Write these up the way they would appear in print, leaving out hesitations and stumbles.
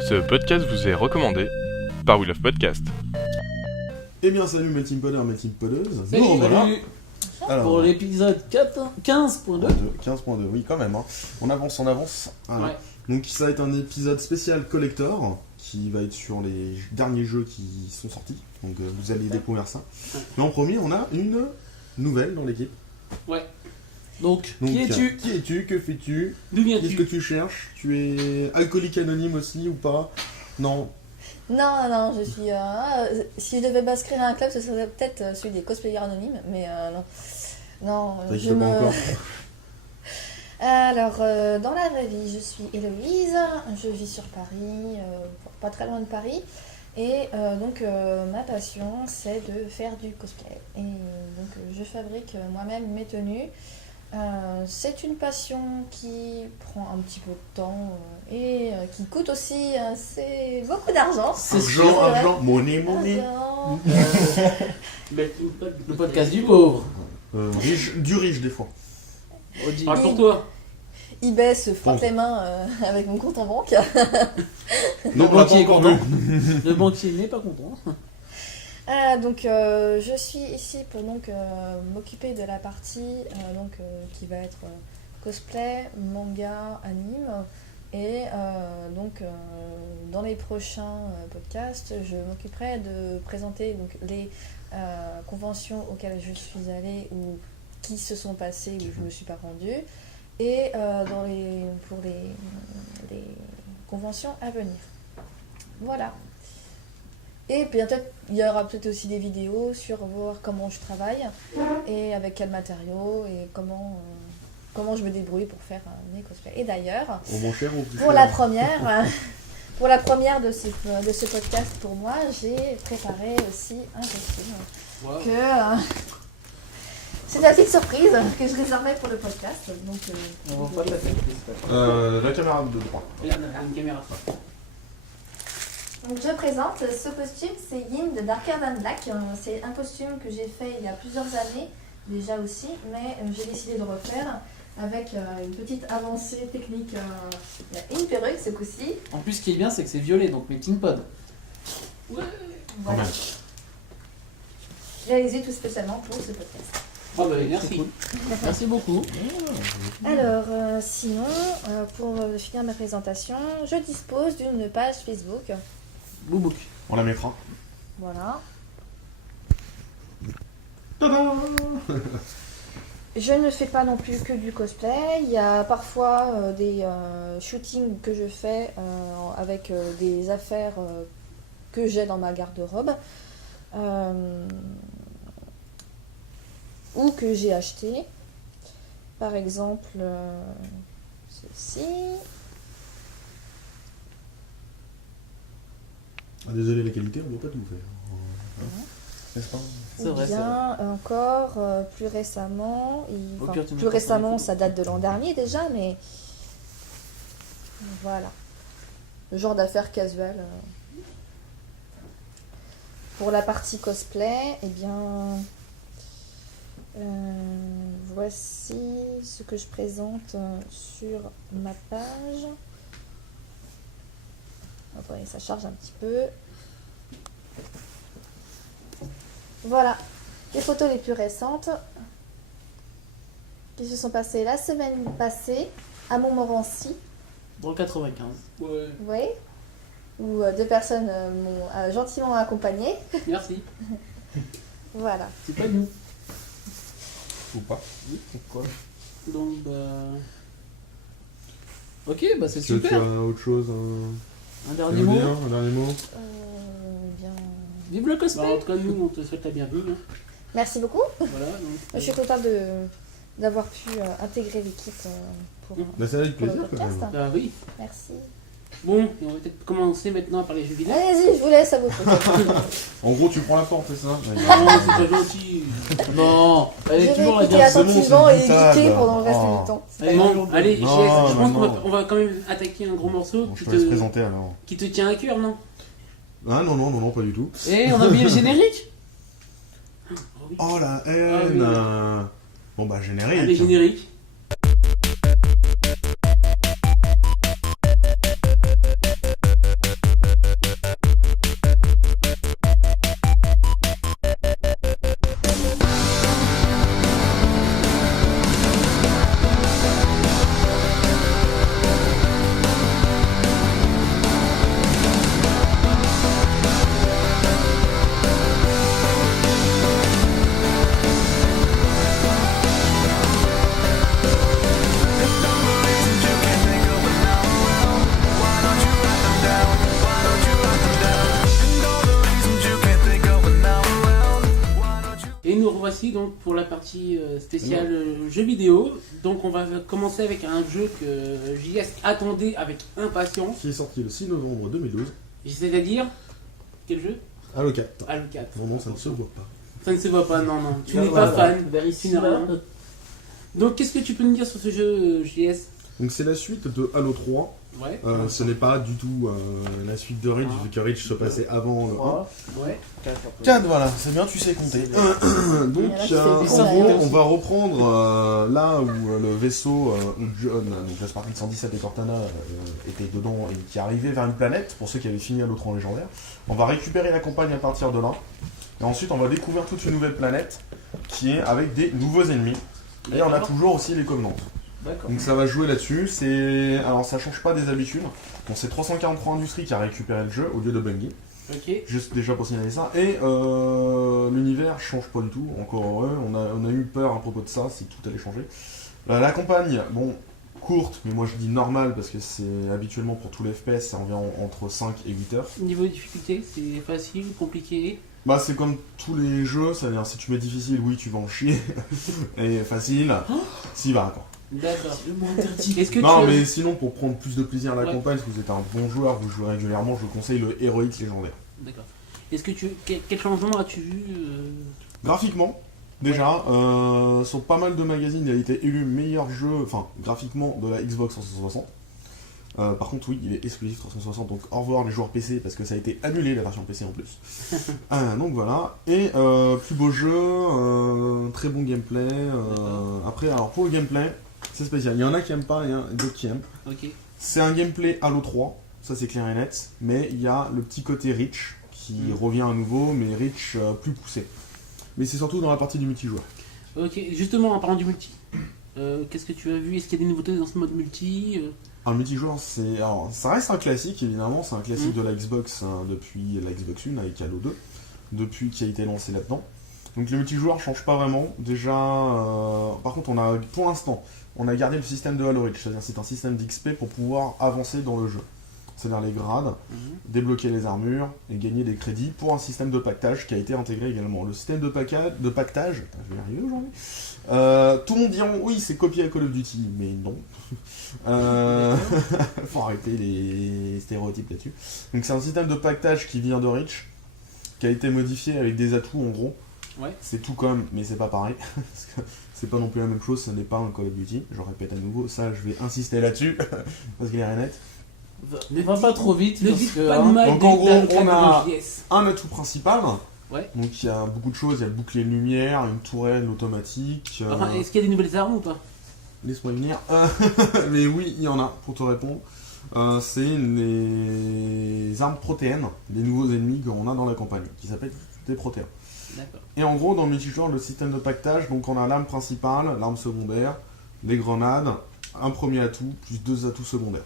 Ce podcast vous est recommandé par We Love Podcast. Eh bien salut mes team podeurs, mes team podeuses. Salut, Nous revoilà. salut. Alors, Pour l'épisode 15.2. 15.2, oui quand même. Hein. On avance. Voilà. Ouais. Donc ça va être un épisode spécial collector qui va être sur les derniers jeux qui sont sortis. Donc vous allez découvrir ça. Mais en premier, on a une nouvelle dans l'équipe. Ouais. Donc, Donc, qui es-tu? Qui es-tu? Que fais-tu? D'où Qu'est-ce que viens-tu? tu cherches? Tu es alcoolique anonyme aussi ou pas? Non. Non, je suis. Si je devais m'inscrire à un club, ce serait peut-être celui des cosplayers anonymes, mais non. Non, Ça existe pas encore. Alors, dans la vraie vie, je suis Héloïse, je vis sur Paris, pas très loin de Paris, et donc ma passion c'est de faire du cosplay. Et donc je fabrique moi-même mes tenues. C'est une passion qui prend un petit peu de temps et qui coûte aussi c'est beaucoup d'argent. C'est sûr. Argent, money. Argent. Le podcast du pauvre. Riche des fois. Parle pour toi. eBay se frotte les mains avec mon compte en banque. Non, Le on l'a pas banquier est encore content. vu. Le banquier n'est pas content. Donc je suis ici pour donc m'occuper de la partie qui va être cosplay, manga, anime et donc dans les prochains podcasts je m'occuperai de présenter donc les conventions auxquelles je suis allée ou qui se sont passées où je ne me suis pas rendue et pour les conventions à venir. Voilà. Et peut-être il y aura peut-être aussi des vidéos sur voir comment je travaille et avec quels matériaux et comment je me débrouille pour faire mes cosplays. Et d'ailleurs, Au bon cher ou plus pour cher la première de ce podcast pour moi, j'ai préparé aussi un costume Wow. que c'est une petite surprise que je réservais pour le podcast. Donc On voit pas ta tête. La caméra de droite. Regarde, une caméra. Donc je présente ce costume, c'est Yin de Darker Than Black. C'est un costume que j'ai fait il y a plusieurs années déjà aussi, mais j'ai décidé de refaire avec une petite avancée technique. Il y a une perruque ce coup-ci. En plus, ce qui est bien, c'est que c'est violet, donc mes teen pods. Voilà. Réalisé tout spécialement pour ce podcast. Oh bah merci. Merci beaucoup. Alors sinon, pour finir ma présentation, je dispose d'une page Facebook. Boubouk. On la mettra. Voilà. Tada. Je ne fais pas non plus que du cosplay. Il y a parfois des shootings que je fais avec des affaires que j'ai dans ma garde-robe ou que j'ai acheté. Par exemple, ceci. Désolé la qualité, on ne doit pas tout faire. N'est-ce pas? C'est Ou vrai, c'est bien encore plus récemment, Au pire, tu me plus passes récemment les ça date de l'an dernier déjà, mais voilà, le genre d'affaires casual. Pour la partie cosplay, eh bien voici ce que je présente sur ma page. Attendez, ça charge un petit peu. Voilà, les photos les plus récentes qui se sont passées la semaine passée à Montmorency, Dans le 95. Ouais. vous voyez, où deux personnes m'ont gentiment accompagnée. Merci. Voilà. C'est pas nous. Ou pas? Oui, pourquoi? Donc bah. Ok, bah c'est Est-ce que tu super. as autre chose Un dernier mot. Un dernier mot? Bien. Vive le cosplay. Bah, en tout cas, nous, on te souhaite la bienvenue. Hein. Merci beaucoup. Voilà. Donc, Je suis contente d'avoir pu intégrer l'équipe pour Bah, c'est avec le plaisir quand podcast. même. Bah oui. Merci. Bon, et on va peut-être commencer maintenant à parler jeux vidéo. Allez-y, je vous laisse à vous. En gros, tu prends la porte, c'est ça? Non, c'est pas gentil. Non, elle Je est vais toujours la écouter bienvenue. attentivement et c'est une écouter table. pendant le reste Oh. du temps. Bon, allez, Non, je pense non. qu'on va quand même attaquer un gros morceau Bon, qui je te laisse te, présenter alors. qui te tient à cœur, non? Ah non, pas du tout. Et on a oublié le générique. Oh la haine. Ah Bon bah Allez, générique. générique. parti donc pour la partie spéciale jeux vidéo. Donc on va commencer avec un jeu que JS attendait avec impatience. Qui est sorti le 6 novembre 2012. C'est-à-dire quel jeu? Halo 4. Halo 4. Non, ça ne se voit pas. Ça ne se voit pas, non, non. Tu Là, n'es voilà. pas fan. Vers Tu ici, n'as là. rien. Donc qu'est-ce que tu peux nous dire sur ce jeu JS? Donc c'est la suite de Halo 3. Ouais. Ce n'est pas du tout la suite de Reach, vu que Reach se passait avant le 1. 3, Ouais. 4. 4, voilà, c'est bien, tu sais compter. Donc, Il y en a qui fait en des gros, scènes. on va reprendre là où le vaisseau où John, donc la Spartan 117 et Cortana étaient dedans et qui arrivait vers une planète, pour ceux qui avaient fini à l'autre en légendaire. On va récupérer la campagne à partir de là. Et ensuite, on va découvrir toute une nouvelle planète qui est avec des nouveaux ennemis. Et on a toujours aussi les Covenants. D'accord. Donc ça va jouer là-dessus. Alors ça change pas des habitudes. Bon, c'est 343 Industries qui a récupéré le jeu au lieu de Bungie. Ok. Juste déjà pour signaler ça. Et l'univers change pas du tout, encore heureux. On a eu peur à propos de ça, si tout allait changer. La campagne, bon, courte, mais moi je dis normale parce que c'est habituellement pour tous les FPS, c'est environ entre 5 et 8 heures. Niveau de difficulté, c'est facile, compliqué? Bah c'est comme tous les jeux, c'est-à-dire si tu mets difficile, oui tu vas en chier. Et facile, s'y va quoi. D'accord. Le mot interdit. Est-ce que Non tu mais sinon pour prendre plus de plaisir à la Ouais. campagne, parce que vous êtes un bon joueur, vous jouez régulièrement, je vous conseille le héroïque légendaire. D'accord. Est-ce que quel changement as-tu vu Graphiquement, déjà, sur pas mal de magazines, il a été élu meilleur jeu, enfin graphiquement, de la Xbox 360. Par contre, oui, il est exclusif 360, donc au revoir les joueurs PC, parce que ça a été annulé la version PC en plus. Donc voilà. Et plus beau jeu, très bon gameplay. Après, alors pour le gameplay, c'est spécial. Il y en a qui aiment pas, il y en a d'autres qui aiment. Ok. C'est un gameplay Halo 3, ça c'est clair et net, mais il y a le petit côté Reach qui revient à nouveau, mais Reach plus poussé. Mais c'est surtout dans la partie du multijoueur. Ok. Justement, en parlant du multi, qu'est-ce que tu as vu? Est-ce qu'il y a des nouveautés dans ce mode multi? Un multijoueur, alors, ça reste un classique évidemment, c'est un classique de la Xbox depuis la Xbox One avec Halo 2, depuis qu'il a été lancé là-dedans. Donc le multijoueur change pas vraiment. Déjà, par contre, pour l'instant, on a gardé le système de Halo Reach, c'est-à-dire c'est un système d'XP pour pouvoir avancer dans le jeu. C'est-à-dire les grades, débloquer les armures et gagner des crédits pour un système de pactage qui a été intégré également. Le système de pactage, putain, je vais y arriver aujourd'hui. Tout le monde diront oui, c'est copié à Call of Duty, mais non. Faut arrêter les stéréotypes là-dessus. Donc c'est un système de pactage qui vient de Reach, qui a été modifié avec des atouts en gros. Ouais. C'est tout comme, mais c'est pas pareil. Parce que c'est pas non plus la même chose, ce n'est pas un Call of Duty. Je répète à nouveau, ça je vais insister là-dessus, parce qu'il est rien net. Ne va pas trop vite. Ne parce dites que, pas de hein, mal Donc, des en gros, dames on a- de JS. Un atout principal, Ouais. donc il y a beaucoup de choses, il y a le bouclier de lumière, une tourelle automatique. Enfin, est-ce qu'il y a des nouvelles armes ou pas? Laisse-moi venir. Mais oui, il y en a, pour te répondre. C'est les armes protéennes, les nouveaux ennemis qu'on a dans la campagne, qui s'appellent des protéens. D'accord. Et en gros, dans le multijoueur, le système de pactage, donc on a l'arme principale, l'arme secondaire, les grenades, un premier atout, plus 2 atouts secondaires.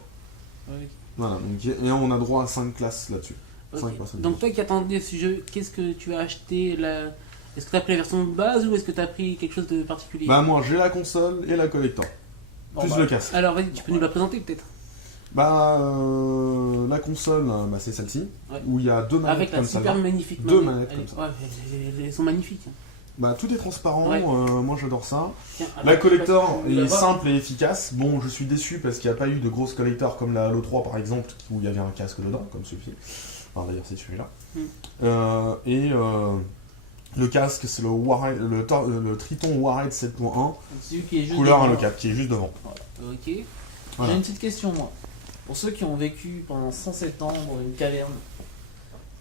Ouais. Voilà, donc, et on a droit à 5 classes là-dessus. Ok. 5 personnes. Donc toi qui attendais ce jeu, qu'est-ce que tu as acheté là? Est-ce que tu as pris la version de base ou est-ce que tu as pris quelque chose de particulier? Bah moi, j'ai la console et la collector. bon, Plus bah, le casque. Alors vas-y, tu peux nous la présenter peut-être? Bah, la console, bah, c'est celle-ci, Ouais. où il y a 2 manettes Avec la comme super ça. magnifique Deux manette. manettes comme ça. Ouais, elles sont magnifiques. Bah, tout est transparent, Ouais. moi j'adore ça. Tiens, La alors, collector tu la est vois simple et efficace. Bon, je suis déçu parce qu'il n'y a pas eu de grosses collectors comme la Halo 3 par exemple, où il y avait un casque dedans, comme celui-ci. Enfin, d'ailleurs, c'est celui-là. Le casque, c'est le Triton Warhead 7.1, celui qui est juste couleur devant. Halo 4, qui est juste devant. Ok. Voilà. J'ai une petite question, moi. Pour ceux qui ont vécu pendant 107 ans dans une caverne,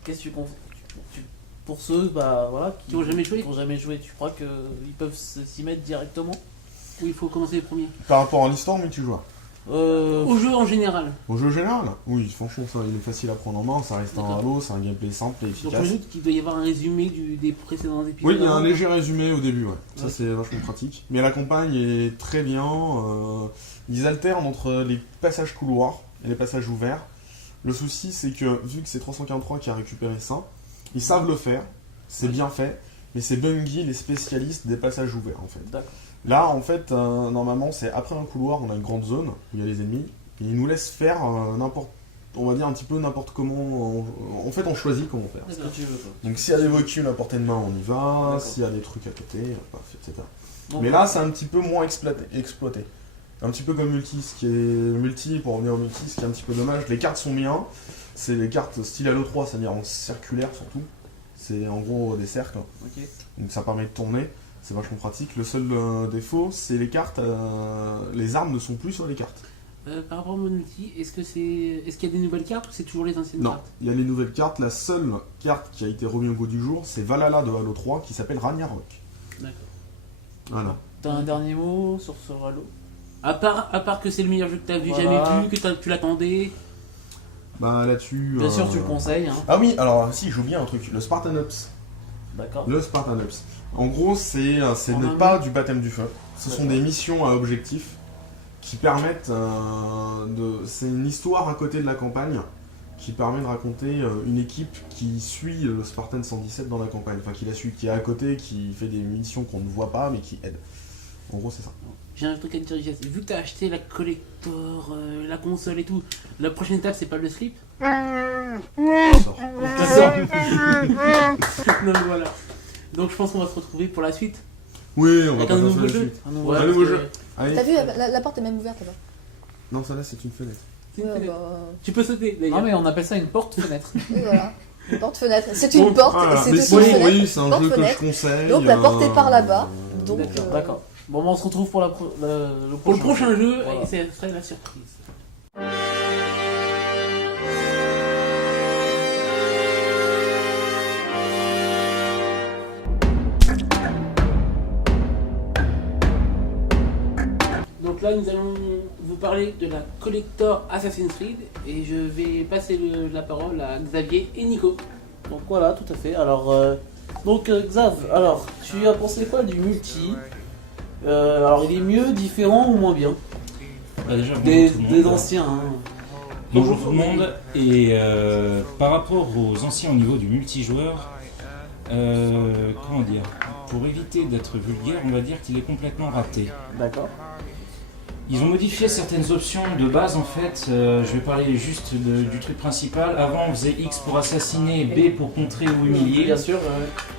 qu'est-ce que pour ceux voilà, Qui ont jamais joué. qui ont jamais joué, tu crois qu'ils peuvent s'y mettre directement? Ou il faut commencer les premiers? Par rapport à l'histoire, mais tu joues. Au jeu en général. Au jeu général, oui, franchement, ça, il est facile à prendre en main, ça reste un D'accord. Halo, c'est un gameplay simple et Donc efficace. je doute qu'il doit y avoir un résumé des précédents épisodes. Oui, il y a un léger résumé au début, ouais. Ça Ouais. c'est vachement pratique. Mais la campagne est très bien. Ils alternent entre les passages couloirs et les passages ouverts. Le souci, c'est que vu que c'est 343 qui a récupéré ça, ils savent le faire, c'est bien fait, mais c'est Bungie les spécialistes des passages ouverts en fait. D'accord. Là, en fait, normalement, c'est après un couloir, on a une grande zone où il y a les ennemis, et ils nous laissent faire on on va dire un petit peu n'importe comment. En fait, on choisit comment faire. Ce que tu veux, quoi. Donc s'il y a des vocules à portée de main, on y va. D'accord. S'il y a des trucs à côté, paf, etc. Donc, Mais là, c'est un petit peu moins exploité. Un petit peu comme Multi, pour revenir au Multi, ce qui est un petit peu dommage. Les cartes sont bien. C'est les cartes style Halo 3, c'est-à-dire en circulaire surtout. C'est en gros des cercles. ok. Donc ça permet de tourner. C'est vachement pratique. Le seul défaut, c'est les cartes. Les armes ne sont plus sur les cartes. Par rapport au mode multi, est-ce qu'il y a des nouvelles cartes ou c'est toujours les anciennes Non, cartes? il y a les nouvelles cartes. La seule carte qui a été remise au goût du jour, c'est Valhalla de Halo 3 qui s'appelle Ragnarok. D'accord. Voilà. T'as un dernier mot sur ce Halo? À part que c'est le meilleur jeu que t'as Voilà. jamais vu, que tu l'attendais. Bah là-dessus. Bien sûr, tu le conseilles. Hein. Ah oui, alors si, j'ai oublié un truc. Le Spartan Ops. D'accord. Le Spartan Ops. En gros, ce En n'est un pas du baptême du feu. Ce sont D'accord. des missions à objectif qui permettent c'est une histoire à côté de la campagne qui permet de raconter une équipe qui suit le Spartan 117 dans la campagne. Enfin, qui la suit, qui est à côté, qui fait des missions qu'on ne voit pas mais qui aide. En gros, c'est ça. J'ai un truc à te dire, Jess. Vu que t'as acheté la collector, la console et tout, la prochaine étape c'est pas le slip? Ça sort. Non, mais voilà. Donc je pense qu'on va se retrouver pour la suite. Oui, on va Avec pas un faire nouveau la jeu. suite. Un nouveau- Ouais, un nouveau parce jeu. que Allez. T'as vu, la porte est même ouverte là-bas. Non, ça là, c'est une fenêtre. c'est une Ouais, fenêtre. bah, Tu peux sauter d'ailleurs. Non, mais on appelle ça une porte-fenêtre. et voilà. Une porte-fenêtre. C'est une porte Voilà. et c'est Mais aussi une oui, fenêtre. oui, c'est un jeu que je porte-fenêtre. conseille. Donc la porte est par là-bas. Donc, D'accord, D'accord. Bon, bah, on se retrouve pour le Pour le prochain jeu, Voilà. et c'est serait la surprise. Donc là, nous allons vous parler de la collector Assassin's Creed et je vais passer la parole à Xavier et Nico. Donc voilà, tout à fait. Alors, Xav, alors, tu as pensé quoi du multi? Alors, il est mieux, différent ou moins bien Bah déjà, bonjour tout le des monde. anciens. Hein. Bonjour tout le monde. Et par rapport aux anciens au niveau du multijoueur, comment dire, pour éviter d'être vulgaire, on va dire qu'il est complètement raté. D'accord. Ils ont modifié certaines options de base en fait. Je vais parler juste du truc principal. Avant, on faisait X pour assassiner, B pour contrer ou humilier. Bien sûr.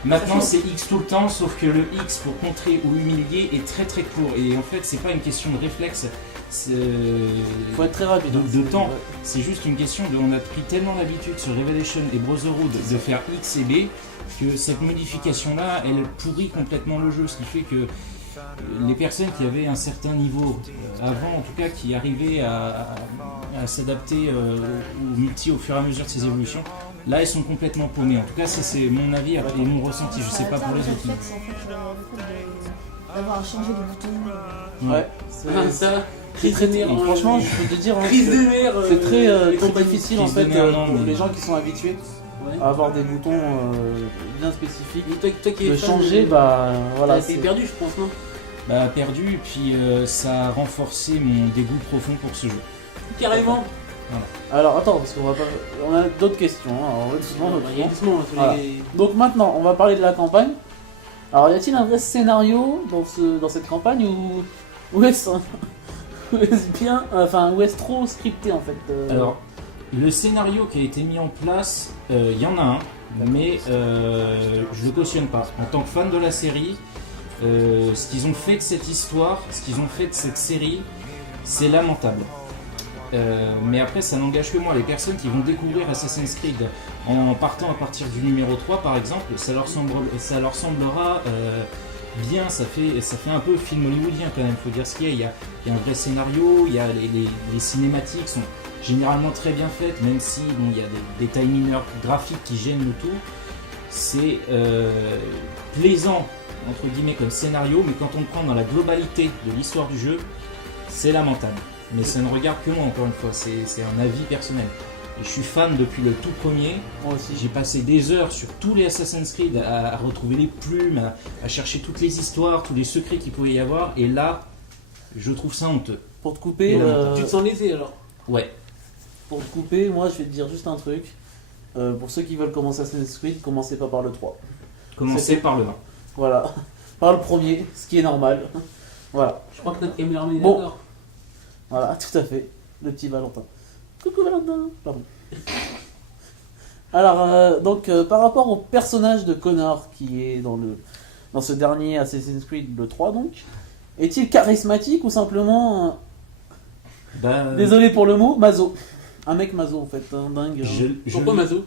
Maintenant, c'est X tout le temps, sauf que le X pour contrer ou humilier est très très court. Et en fait, c'est pas une question de réflexe. Il faut être très rapide. de temps. C'est juste une question de. On a pris tellement l'habitude sur Revelation et Brotherhood de faire X et B que cette modification-là, elle pourrit complètement le jeu. Ce qui fait que les personnes qui avaient un certain niveau avant, en tout cas, qui arrivaient à s'adapter au multi au fur et à mesure de ses évolutions, là, elles sont complètement paumées. En tout cas, c'est mon avis et mon ressenti. Je sais pas pour les autres. Le fait d'avoir changé de bouton. Ouais. Ah, ça, C'est très Et franchement, je peux te dire, hein, crise de mer. c'est très, les très compagnies. difficile en Crise de fait mer, non, pour mais- les gens qui sont habitués Ouais. à avoir des boutons bien spécifiques. Et toi qui es De fan, changer, bah voilà. t'es perdu, je pense, non? Bah, perdu, et puis ça a renforcé mon dégoût profond pour ce jeu. Carrément. Alors attends, parce on a d'autres questions. Hein. Alors, doucement, Il y a doucement sur Voilà. les. Donc maintenant, on va parler de la campagne. Alors, y a-t-il un vrai scénario dans cette campagne ou est-ce ou est-ce trop scripté en fait Alors, le scénario qui a été mis en place, il y en a un, mais je le cautionne pas. En tant que fan de la série, ce qu'ils ont fait de cette histoire, ce qu'ils ont fait de cette série, c'est lamentable. Mais après, ça n'engage que moi. Les personnes qui vont découvrir Assassin's Creed en partant à partir du numéro 3, par exemple, ça leur semblera bien. Ça fait un peu film hollywoodien quand même, faut dire ce qu'il y a. Il y a un vrai scénario, il y a les cinématiques sont généralement très bien faites, même si bon, il y a des détails mineurs graphiques qui gênent le tout. C'est plaisant, entre guillemets, comme scénario, mais quand on le prend dans la globalité de l'histoire du jeu, c'est lamentable. Mais ça ne regarde que moi, encore une fois, c'est un avis personnel. Et je suis fan depuis le tout premier. Moi aussi. J'ai passé des heures sur tous les Assassin's Creed à retrouver les plumes, à chercher toutes les histoires, tous les secrets qu'il pouvait y avoir. Et là, je trouve ça honteux. Pour te couper, Tu te sens lésé alors? Ouais. pour te couper, moi je vais te dire juste un truc. Pour ceux qui veulent commencer Assassin's Creed, commencez pas par le 3. Commencez par le 1. Voilà. Par le premier, ce qui est normal. Voilà. Je crois que notre caméraman est Bon. d'accord. Voilà, tout à fait. Le petit Valentin. Coucou Valentin. Pardon. Alors, par rapport au personnage de Connor qui est dans ce dernier Assassin's Creed, le 3 donc, est-il charismatique ou simplement, désolé pour le mot, maso? Un mec maso en fait, un dingue. Pourquoi Mazo?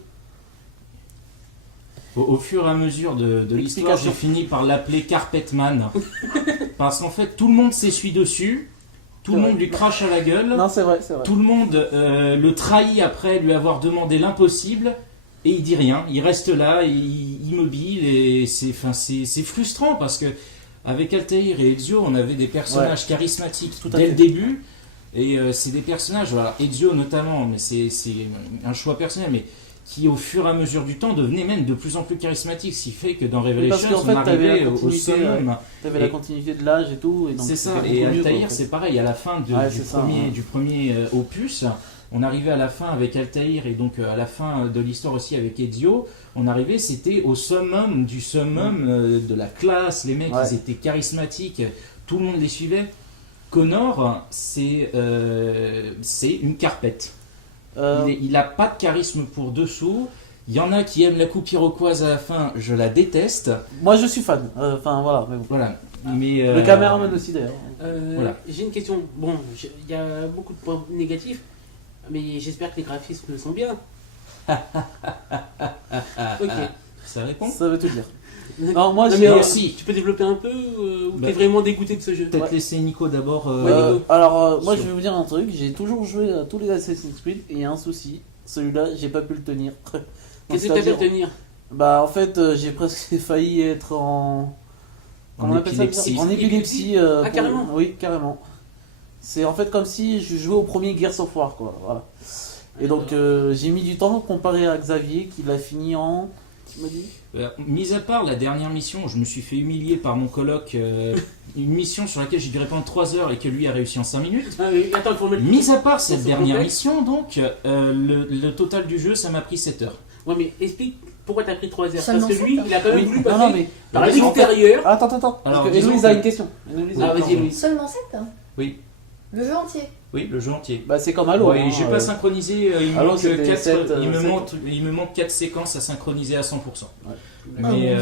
Au fur et à mesure de l'histoire, j'ai Explication. fini par l'appeler Carpetman. Parce qu'en fait, tout le monde s'essuie dessus, tout le monde lui crache à la gueule, Non, c'est vrai, c'est vrai. tout le monde le trahit après lui avoir demandé l'impossible, et il dit rien, il reste là, immobile, et c'est frustrant parce que avec Altair et Ezio, on avait des personnages charismatiques Tout à dès fait. le début, et c'est des personnages, voilà, Ezio notamment, mais c'est un choix personnel, mais qui au fur et à mesure du temps devenait même de plus en plus charismatique, ce qui fait que dans Revelations, qu'en fait, on t'avais arrivait la au continuité, summum. T'avais Et- la continuité de l'âge et tout. Et donc C'est ça, c'était et beaucoup mieux, quoi, en Altair fait. c'est pareil, à la fin Ouais, du, c'est ça, premier, ouais. du premier opus, on arrivait à la fin avec Altair, et donc à la fin de l'histoire aussi avec Ezio, on arrivait, c'était au summum du summum de la classe, les mecs Ouais. ils étaient charismatiques, tout le monde les suivait. Connor, c'est une carpette. Il a pas de charisme pour dessous. Il y en a qui aiment la coupe iroquoise à la fin, je la déteste. Moi je suis fan. Enfin voilà. Mais bon. Voilà. Mais, Le caméraman aussi d'ailleurs. Voilà. J'ai une question. Bon, il y a beaucoup de points négatifs, mais j'espère que les graphismes sont bien. Ok. Ça répond. Ça veut tout dire. Non, moi Non, j'ai. mais, Merci. tu peux développer un peu ou Bah, t'es vraiment dégoûté de ce jeu? Peut-être laisser Nico d'abord. Moi Sur- je vais vous dire un truc, j'ai toujours joué à tous les Assassin's Creed et il y a un souci, celui-là j'ai pas pu le tenir. Donc, Qu'est-ce que t'as fait c'est-à-dire- tenir? Bah en fait j'ai presque failli être en... Comment on appelle ça épilepsie. En épilepsie. Carrément. Oui, carrément. C'est en fait comme si je jouais au premier Gears of War quoi, voilà. Et donc j'ai mis du temps comparé à Xavier qui l'a fini en... Tu m'as dit Mis à part la dernière mission, je me suis fait humilier par mon coloc. Une mission sur laquelle j'ai dû répondre 3 heures et que lui a réussi en 5 minutes. Ah oui, attends, il faut mettre. Mis à part cette C'est dernière complexe. mission, donc, le total du jeu, ça m'a pris 7 heures. Ouais, mais explique pourquoi t'as pris 3 heures. Seulement Parce que lui, sept, il a quand même Oui, voulu non, passer non mais... par en fait- l'extérieur. Attends, Alors, parce que disons Héloïse que- a une question. Héloïse a Ah, une vas-y, question. Louis. Seulement 7? Oui, Le jeu entier? oui, le jeu entier. Bah c'est comme Halo. Ouais, hein, j'ai pas synchronisé, il me Halo, manque c'était 4 sept, il me manque 4 séquences à synchroniser à 100%. Ouais. Mais mon Dieu.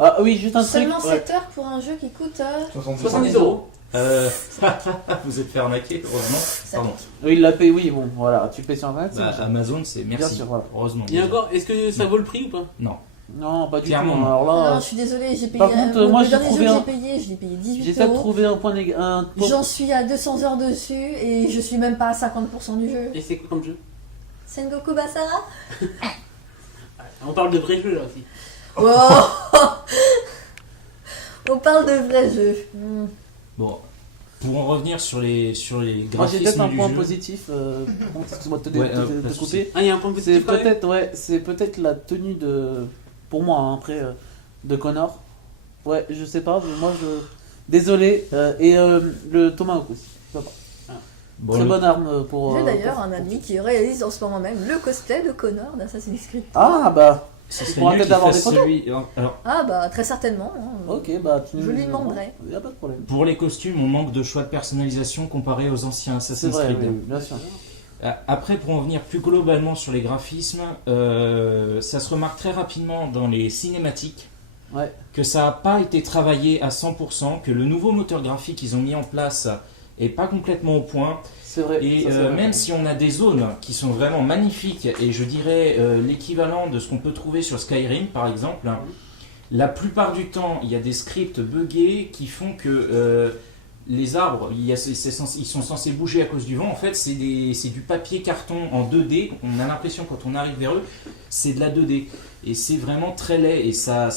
Ah oui, juste un truc. Seulement ouais. 7 heures pour un jeu qui coûte 70 euros. vous êtes fait arnaquer, heureusement. Pardon. Oui, il l'a payé, oui, bon, voilà, tu payes sur internet. Bah, c'est- Amazon, c'est merci. Bien sûr, voilà. Heureusement. Et encore, est-ce que ça vaut le prix ou pas? Non. Non, pas du Clairement, tout. non. Alors Non, là, je suis désolée, j'ai payé. Par contre, le moi, j'ai dernier jeu trouvé que un- j'ai payé, je l'ai payé 18 j'ai peut-être euros. trouvé un point négatif. J'en suis à 200 heures dessus et je suis même pas à 50% du jeu. Et c'est quoi comme jeu? Sengoku Basara? On parle de vrais jeux là aussi. Oh On parle de vrais jeux. Bon, pour en revenir sur les Moi, j'ai peut-être graphismes un du point jeu. positif. Bon, excuse-moi de te Ouais, de pas de couper. Ah, il y a un point C'est positif quand même. peut-être, ouais, c'est peut-être la tenue de. Pour moi, hein, après, de Connor. Ouais, je sais pas, mais moi je. Désolé. Et le Tomahawk aussi. Ça va. Bon, Très le- bonne arme pour. J'ai d'ailleurs pour- un ami qui réalise en ce moment même le cosplay de Connor d'Assassin's Creed. Ah bah. Ce On serait pourra mieux peut-être qu'il avoir fasse des photos. celui. Alors, Ah bah très certainement. hein. Ok, bah tu Je lui demanderai. Y a pas de problème. pour les costumes, on manque de choix de personnalisation comparé aux anciens C'est Assassin's vrai, Creed. oui, bien sûr. Après, pour en venir plus globalement sur les graphismes, ça se remarque très rapidement dans les cinématiques Ouais. que ça n'a pas été travaillé à 100%, que le nouveau moteur graphique qu'ils ont mis en place est pas complètement au point. C'est vrai. Et ça, c'est vrai. même si on a des zones qui sont vraiment magnifiques, et je dirais l'équivalent de ce qu'on peut trouver sur Skyrim par exemple, la plupart du temps il y a des scripts buggés qui font que les arbres, ils sont censés bouger à cause du vent. En fait, c'est du papier carton en 2D. On a l'impression quand on arrive vers eux, c'est de la 2D. Et c'est vraiment très laid et ça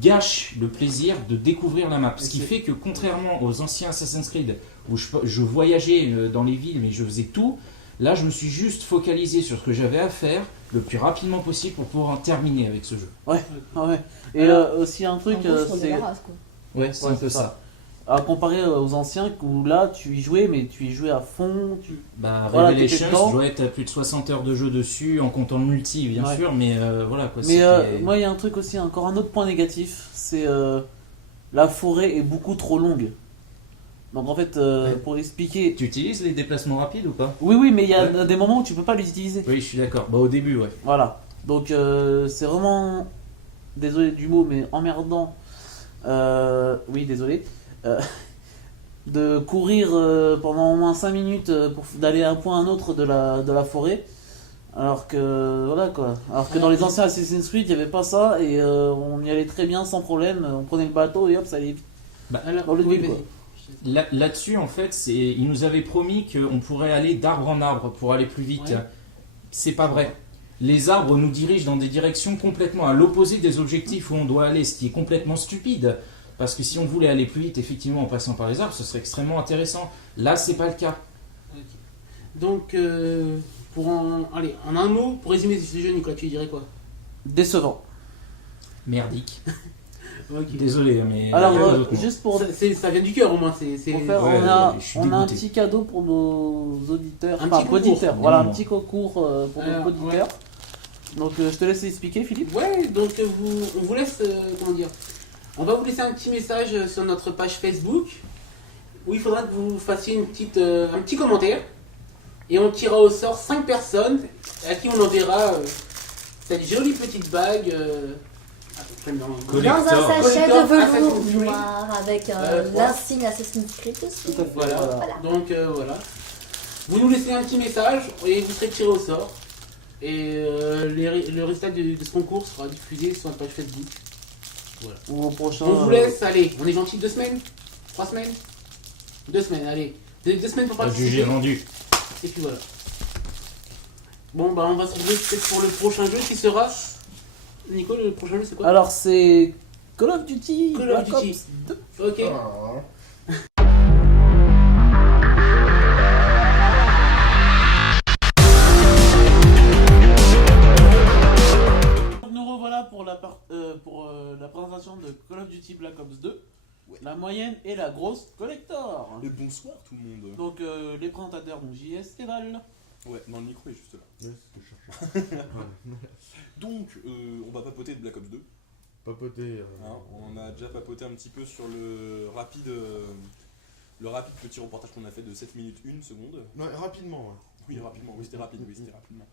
gâche le plaisir de découvrir la map. Ce qui fait que contrairement aux anciens Assassin's Creed où je voyageais dans les villes mais je faisais tout, là je me suis juste focalisé sur ce que j'avais à faire le plus rapidement possible pour pouvoir en terminer avec ce jeu. Ah ouais. Et aussi un truc, En gros, je trouve c'est la race, quoi. Ouais, c'est Ouais, un peu c'est ça. à comparer aux anciens où là tu y jouais, mais tu y jouais à fond. Bah, Voilà, Revelations, t'étais dedans. je dois être à plus de 60 heures de jeu dessus en comptant le multi bien Ouais. sûr, mais voilà quoi. Mais c'était- moi, il y a un truc aussi, encore un autre point négatif, c'est la forêt est beaucoup trop longue. Donc en fait, pour expliquer... Tu utilises les déplacements rapides ou pas? Oui, mais il y a des moments où tu peux pas les utiliser. Oui, je suis d'accord. Bah au début, ouais. Voilà. Donc c'est vraiment... Désolé du mot, mais emmerdant. Oui, désolé. De courir pendant au moins 5 minutes pour d'aller à un point à un autre de la forêt. Alors que voilà quoi. Alors que dans les anciens Assassin's Creed, il n'y avait pas ça et on y allait très bien sans problème. On prenait le bateau et hop, ça allait vite. Dans le début, quoi. Là-dessus, en fait, il nous avait promis qu'on pourrait aller d'arbre en arbre pour aller plus vite. Ouais. C'est pas vrai. Les arbres nous dirigent dans des directions complètement à l'opposé des objectifs où on doit aller, ce qui est complètement stupide. Parce que si on voulait aller plus vite, effectivement, en passant par les arbres, ce serait extrêmement intéressant. Là, c'est pas le cas. Donc, allez, en un mot, pour résumer ce jeu, Nicolas, tu dirais quoi? Décevant. Merdique. Ok. Désolé, mais. Alors, juste pour... Ça vient du cœur au moins. Pour faire, Ouais, on je suis a un dégoûté. petit cadeau pour nos auditeurs. Un Enfin, petit concours. auditeurs. Voilà, un Évidemment. petit concours pour nos auditeurs. Donc je te laisse expliquer, Philippe. Ouais, donc on vous laisse, comment dire, on va vous laisser un petit message sur notre page Facebook où il faudra que vous fassiez un petit commentaire et on tirera au sort 5 personnes à qui on enverra cette jolie petite bague Dans un sachet Collector de velours Assassin's Creed. noir avec Voilà. l'insigne Assassin's Creed aussi. Tout à fait. Voilà. Voilà. Donc voilà. Vous nous laissez un petit message et vous serez tiré au sort. Et le résultat de ce concours sera diffusé sur notre page Facebook. Voilà. Ou au prochain. On vous laisse, allez, on est gentil, 2 semaines 3 semaines 2 semaines, allez. 2 semaines pour Le juge est participer. rendu. Et puis voilà. Bon, bah on va se retrouver peut-être pour le prochain jeu qui sera. Nico, le prochain jeu c'est quoi? Alors c'est Call of Duty. Call of Black Duty. Ops 2. Ok. Nous revoilà pour la présentation de Call of Duty Black Ops 2. La moyenne et la grosse collector. Et bonsoir tout le monde. Donc les présentateurs donc JS et Val. Ouais, non, le micro est juste là. Ouais, c'est ce que je cherchais. Donc, on va papoter de Black Ops 2. Papoter. Hein, on a déjà papoté un petit peu sur le rapide petit reportage qu'on a fait de 7 minutes 1 seconde. Ouais, rapidement, ouais. Oui, rapidement, oui, c'était rapide, oui, c'était rapidement.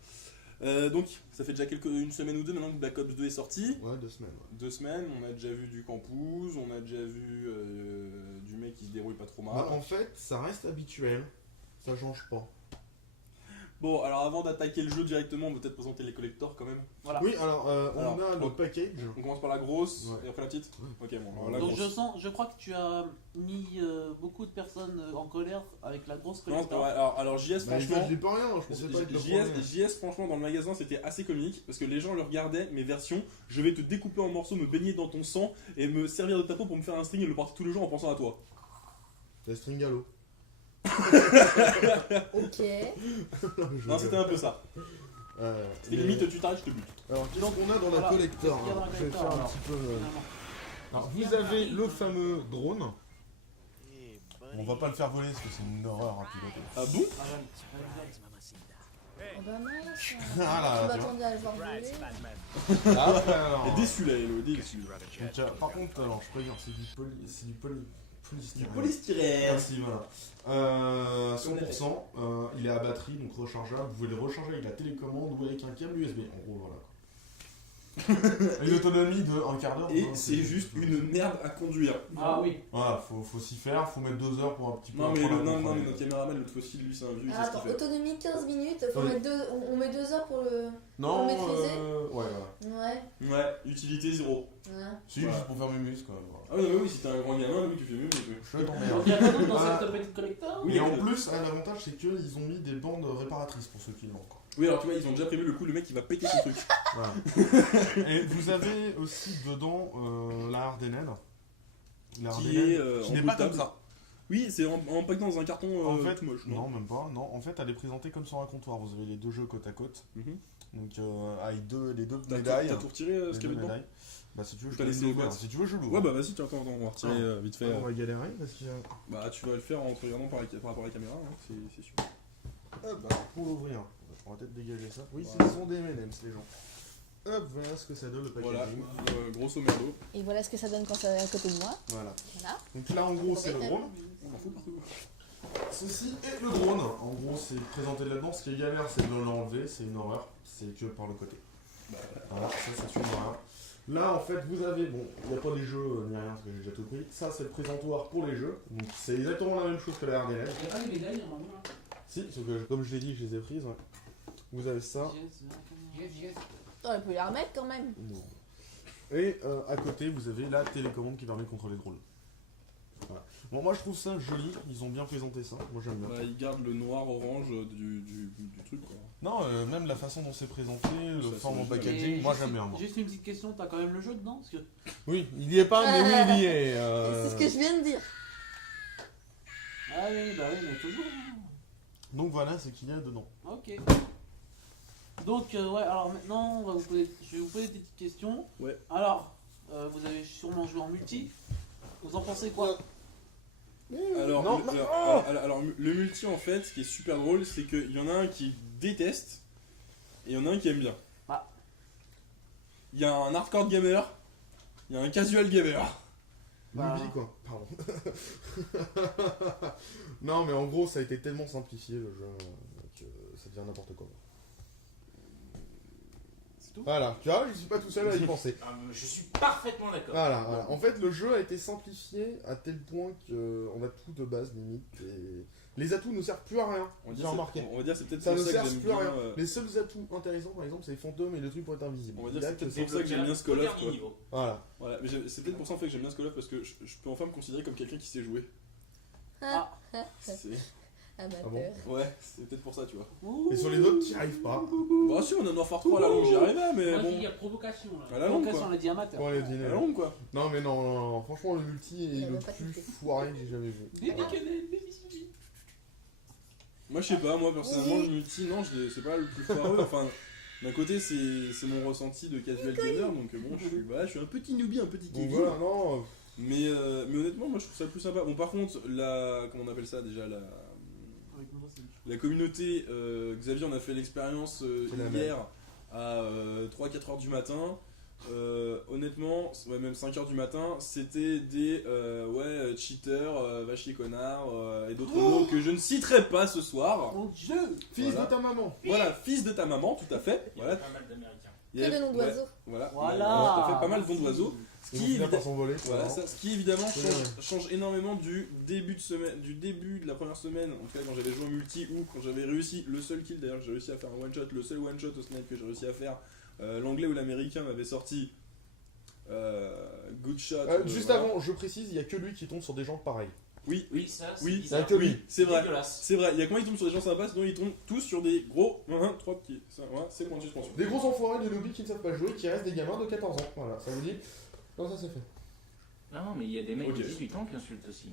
Donc, ça fait déjà une semaine ou deux maintenant que Black Ops 2 est sorti. Ouais, 2 semaines. Ouais. 2 semaines, on a déjà vu du campus, on a déjà vu du mec qui se déroule pas trop mal. Bah, en fait, ça reste habituel. Ça change pas. Bon, alors avant d'attaquer le jeu directement, on va peut-être présenter les collectors quand même. Voilà. Oui, alors, Alors, on a le on- package. On commence par la grosse Ouais. et après la petite. Ouais. Ok, bon, alors la Donc grosse. je crois que tu as mis beaucoup de personnes en colère avec la grosse Non, collector. ouais, alors JS, Bah, franchement. je dis pas rien, je pensais pas être le premier. JS, franchement, dans le magasin, c'était assez comique parce que les gens le regardaient, mes versions. Je vais te découper en morceaux, me baigner dans ton sang et me servir de ta peau pour me faire un string et le porter tous les jours en pensant à toi. C'est Stringalo. Ok. Non, c'était un peu ça. C'était mais- limite, tu t'arrêtes, je te bute. Alors, qu'est-ce qu'on a dans la Voilà. collector Qu'est-ce qu'il y a dans la Je vais collector, faire un alors petit peu. Finalement. Alors, vous avez le fameux drone. On va pas le faire voler parce que c'est une horreur à piloter. Ah bon? Oh bah mince. Ah là, Je tu vois. m'attendais à le voir voler. Après, alors. Et déçu là, Hello, déçu. Donc, par contre, alors, je préviens, c'est du polystyrène. polystyrène. Merci, voilà. 100%, il est à batterie, donc rechargeable. Vous pouvez le recharger avec la télécommande ou avec un câble USB. En gros, voilà. Une autonomie de un quart d'heure. Et hein, c'est juste une merde à conduire. Ah oui. Voilà, faut s'y faire, faut mettre 2 heures pour un petit peu. Non, mais apprendre à non, contrôler. mais notre caméraman, l'autre fossile, lui, c'est un vieux, il sait Ah, ce qu'il attends, fait. autonomie 15 minutes, faut Oui. mettre on met 2 heures pour le. Non, Pour maîtriser ouais, Ouais. Ouais, utilité 0. Ouais. Si, Voilà. juste pour faire mes muscles, quoi. Voilà. Ah oui, non, mais oui, si t'es un grand gamin, oui, tu fais mieux, mais tu Je Donc t'emmerde. il y a pas d'autre dans Ah. cette petite collector. Oui, Et en il y a plus, l'avantage, c'est qu'ils ont mis des bandes réparatrices pour ceux qui l'ont encore. Oui, alors tu vois, ils ont déjà prévu le coup, le mec qui va péter son truc. Voilà. Et vous avez aussi dedans la Ardenelle. La Qui Ardenelle, est qui en n'est pas comme boutable. ça. Oui, c'est empaqueté dans un carton En fait, tout moche. non, même pas. Non, en fait, elle est présentée comme sur un comptoir. Vous avez les 2 jeux côte à côte. Mhm. Donc, avec les deux T'as médailles. tout retiré ce Les qu'il y deux avait dedans? médailles. Bah, si tu veux, je T'as peux laissé le les l'ouvrir. boîtes. Si tu veux, je l'ouvre. Ouais, bah vas-y, tiens, attends, on va retirer vite fait. On va galérer parce que. Bah, tu vas le faire en te regardant par rapport à la caméra, hein, c'est sûr. Ah, bah, pour l'ouvrir, on va peut-être dégager ça. Oui, Voilà. ce sont des M&M's, les gens. Hop, voilà ce que ça donne le packaging. Voilà, grosso merdo. Et voilà ce que ça donne quand c'est à côté de moi. Voilà. Voilà. Donc là, en gros, c'est le drone. On en fout partout. Ceci est le drone. En gros, c'est présenté là-dedans. Ce qui est galère, c'est de l'enlever. C'est une horreur. C'est que par le côté. Voilà, ça c'est une horreur. Là, en fait, vous avez, bon, il n'y a pas les jeux ni rien parce que j'ai déjà tout pris. Ça, c'est le présentoir pour les jeux. Donc, c'est exactement la même chose que la RDL. Il n'y a pas les médailles normalement là. Si, sauf que comme je l'ai dit, je les ai prises. Ouais. Vous avez ça. Oh, on peut les remettre quand même. Non. Et à côté, vous avez la télécommande qui permet de contrôler le drone. Voilà. Bon, moi je trouve ça joli, ils ont bien présenté ça, moi j'aime bien. Bah, ils gardent le noir-orange du truc quoi. Non, même la façon dont c'est présenté, le ça, forme en c'est packaging, Et moi juste j'aime bien. Moi. Juste une petite question, t'as quand même le jeu dedans parce que... Oui, il y est pas, mais oui, il y est. C'est ce que je viens de dire. Ah oui, bah oui, mais toujours. Donc voilà ce qu'il y a dedans. Ok. Donc, ouais, alors maintenant, je vais vous poser des petites questions. Ouais. Alors, vous avez sûrement joué en multi. Vous en pensez quoi? Alors, Non, le, non, alors, le multi en fait, ce qui est super drôle, c'est qu'il y en a un qui déteste et il y en a un qui aime bien. Ah. Il y a un hardcore gamer, il y a un casual gamer. Bah. Newbie quoi, pardon. Non, mais en gros, ça a été tellement simplifié le jeu que ça devient n'importe quoi. C'est tout. Voilà, tu vois, je suis pas tout seul à y penser. Ah, je suis parfaitement d'accord. Voilà, voilà. En fait, le jeu a été simplifié à tel point qu'on a tout de base limite. Et les atouts ne servent plus à rien. On va J'ai dire remarqué. c'est peut-être Ça pour ne ça que sert j'aime plus à bien. rien. Les seuls atouts intéressants, par exemple, c'est les fantômes et le truc pour être invisible. On va dire Là, c'est peut-être que pour ça que j'aime bien ce Call of. Dernier Quoi. niveau. Voilà. Voilà, mais c'est peut-être pour ça en fait que j'aime bien ce Call of parce que je peux enfin me considérer comme quelqu'un qui sait jouer. Ah. C'est- Amateur. Ah bon Ouais, c'est peut-être pour ça, tu vois. Et sur les autres, tu n'y arrives pas. Bah si, on a Warfare 3 à la longue, j'y arrivais, mais Moi, bon. il y a provocation là. À la longue, Vocation, quoi. on a dit amateur. Pour aller au À dîner. la longue, quoi. Non, mais non, non, non, franchement, le multi Il est a le même pas plus cliqué. foiré que j'ai jamais vu. Baby Voilà. Canel, baby Suzy. Moi, je sais pas, moi personnellement, le multi, non, c'est pas le plus foireux. Enfin, d'un côté, c'est mon ressenti de casual gamer, donc bon, je suis un petit newbie, un petit Donc kiki. voilà, non. Mais honnêtement, moi je trouve ça plus sympa. Bon, par contre, comment on appelle ça déjà la communauté, Xavier, on a fait l'expérience C'est la hier à 3-4 heures du matin. Honnêtement, ouais, même 5 heures du matin, c'était des cheaters, vachiers connards et d'autres mots que je ne citerai pas ce soir. Mon dieu. Fils Voilà. de ta maman. Voilà, fils de ta maman, tout à fait. Il y a Voilà. pas mal d'américains. Il y Que a- de noms ouais, d'oiseaux. Voilà, Voilà. tout à fait, pas mal de noms d'oiseaux. Ce Ils vont qui, finir par s'envoler. voilà, ça, ce qui évidemment Ouais. change énormément du début de semaine, du début de la première semaine, en tout cas quand j'avais joué en multi ou quand j'avais réussi le seul kill, d'ailleurs j'ai réussi à faire un one shot, le seul one shot au snipe que j'ai réussi à faire, l'anglais ou l'américain m'avait sorti good shot. Juste voilà. avant, je précise, il y a que lui qui tombe sur des gens pareils. Oui, Oui, ça, c'est Oui, bizarre. que lui. oui, c'est vrai. Dégueulasse. C'est vrai, il y a quand ils tombent sur des gens sympas, sinon ils tombent tous sur des gros 3 petits. C'est point de suspension. Des gros enfoirés de newbies qui ne savent pas jouer, qui restent des gamins de 14 ans. Voilà, ça vous dit. Non, ça c'est fait. Non, mais il y a des mecs Ok. de 18 ans qui insultent aussi.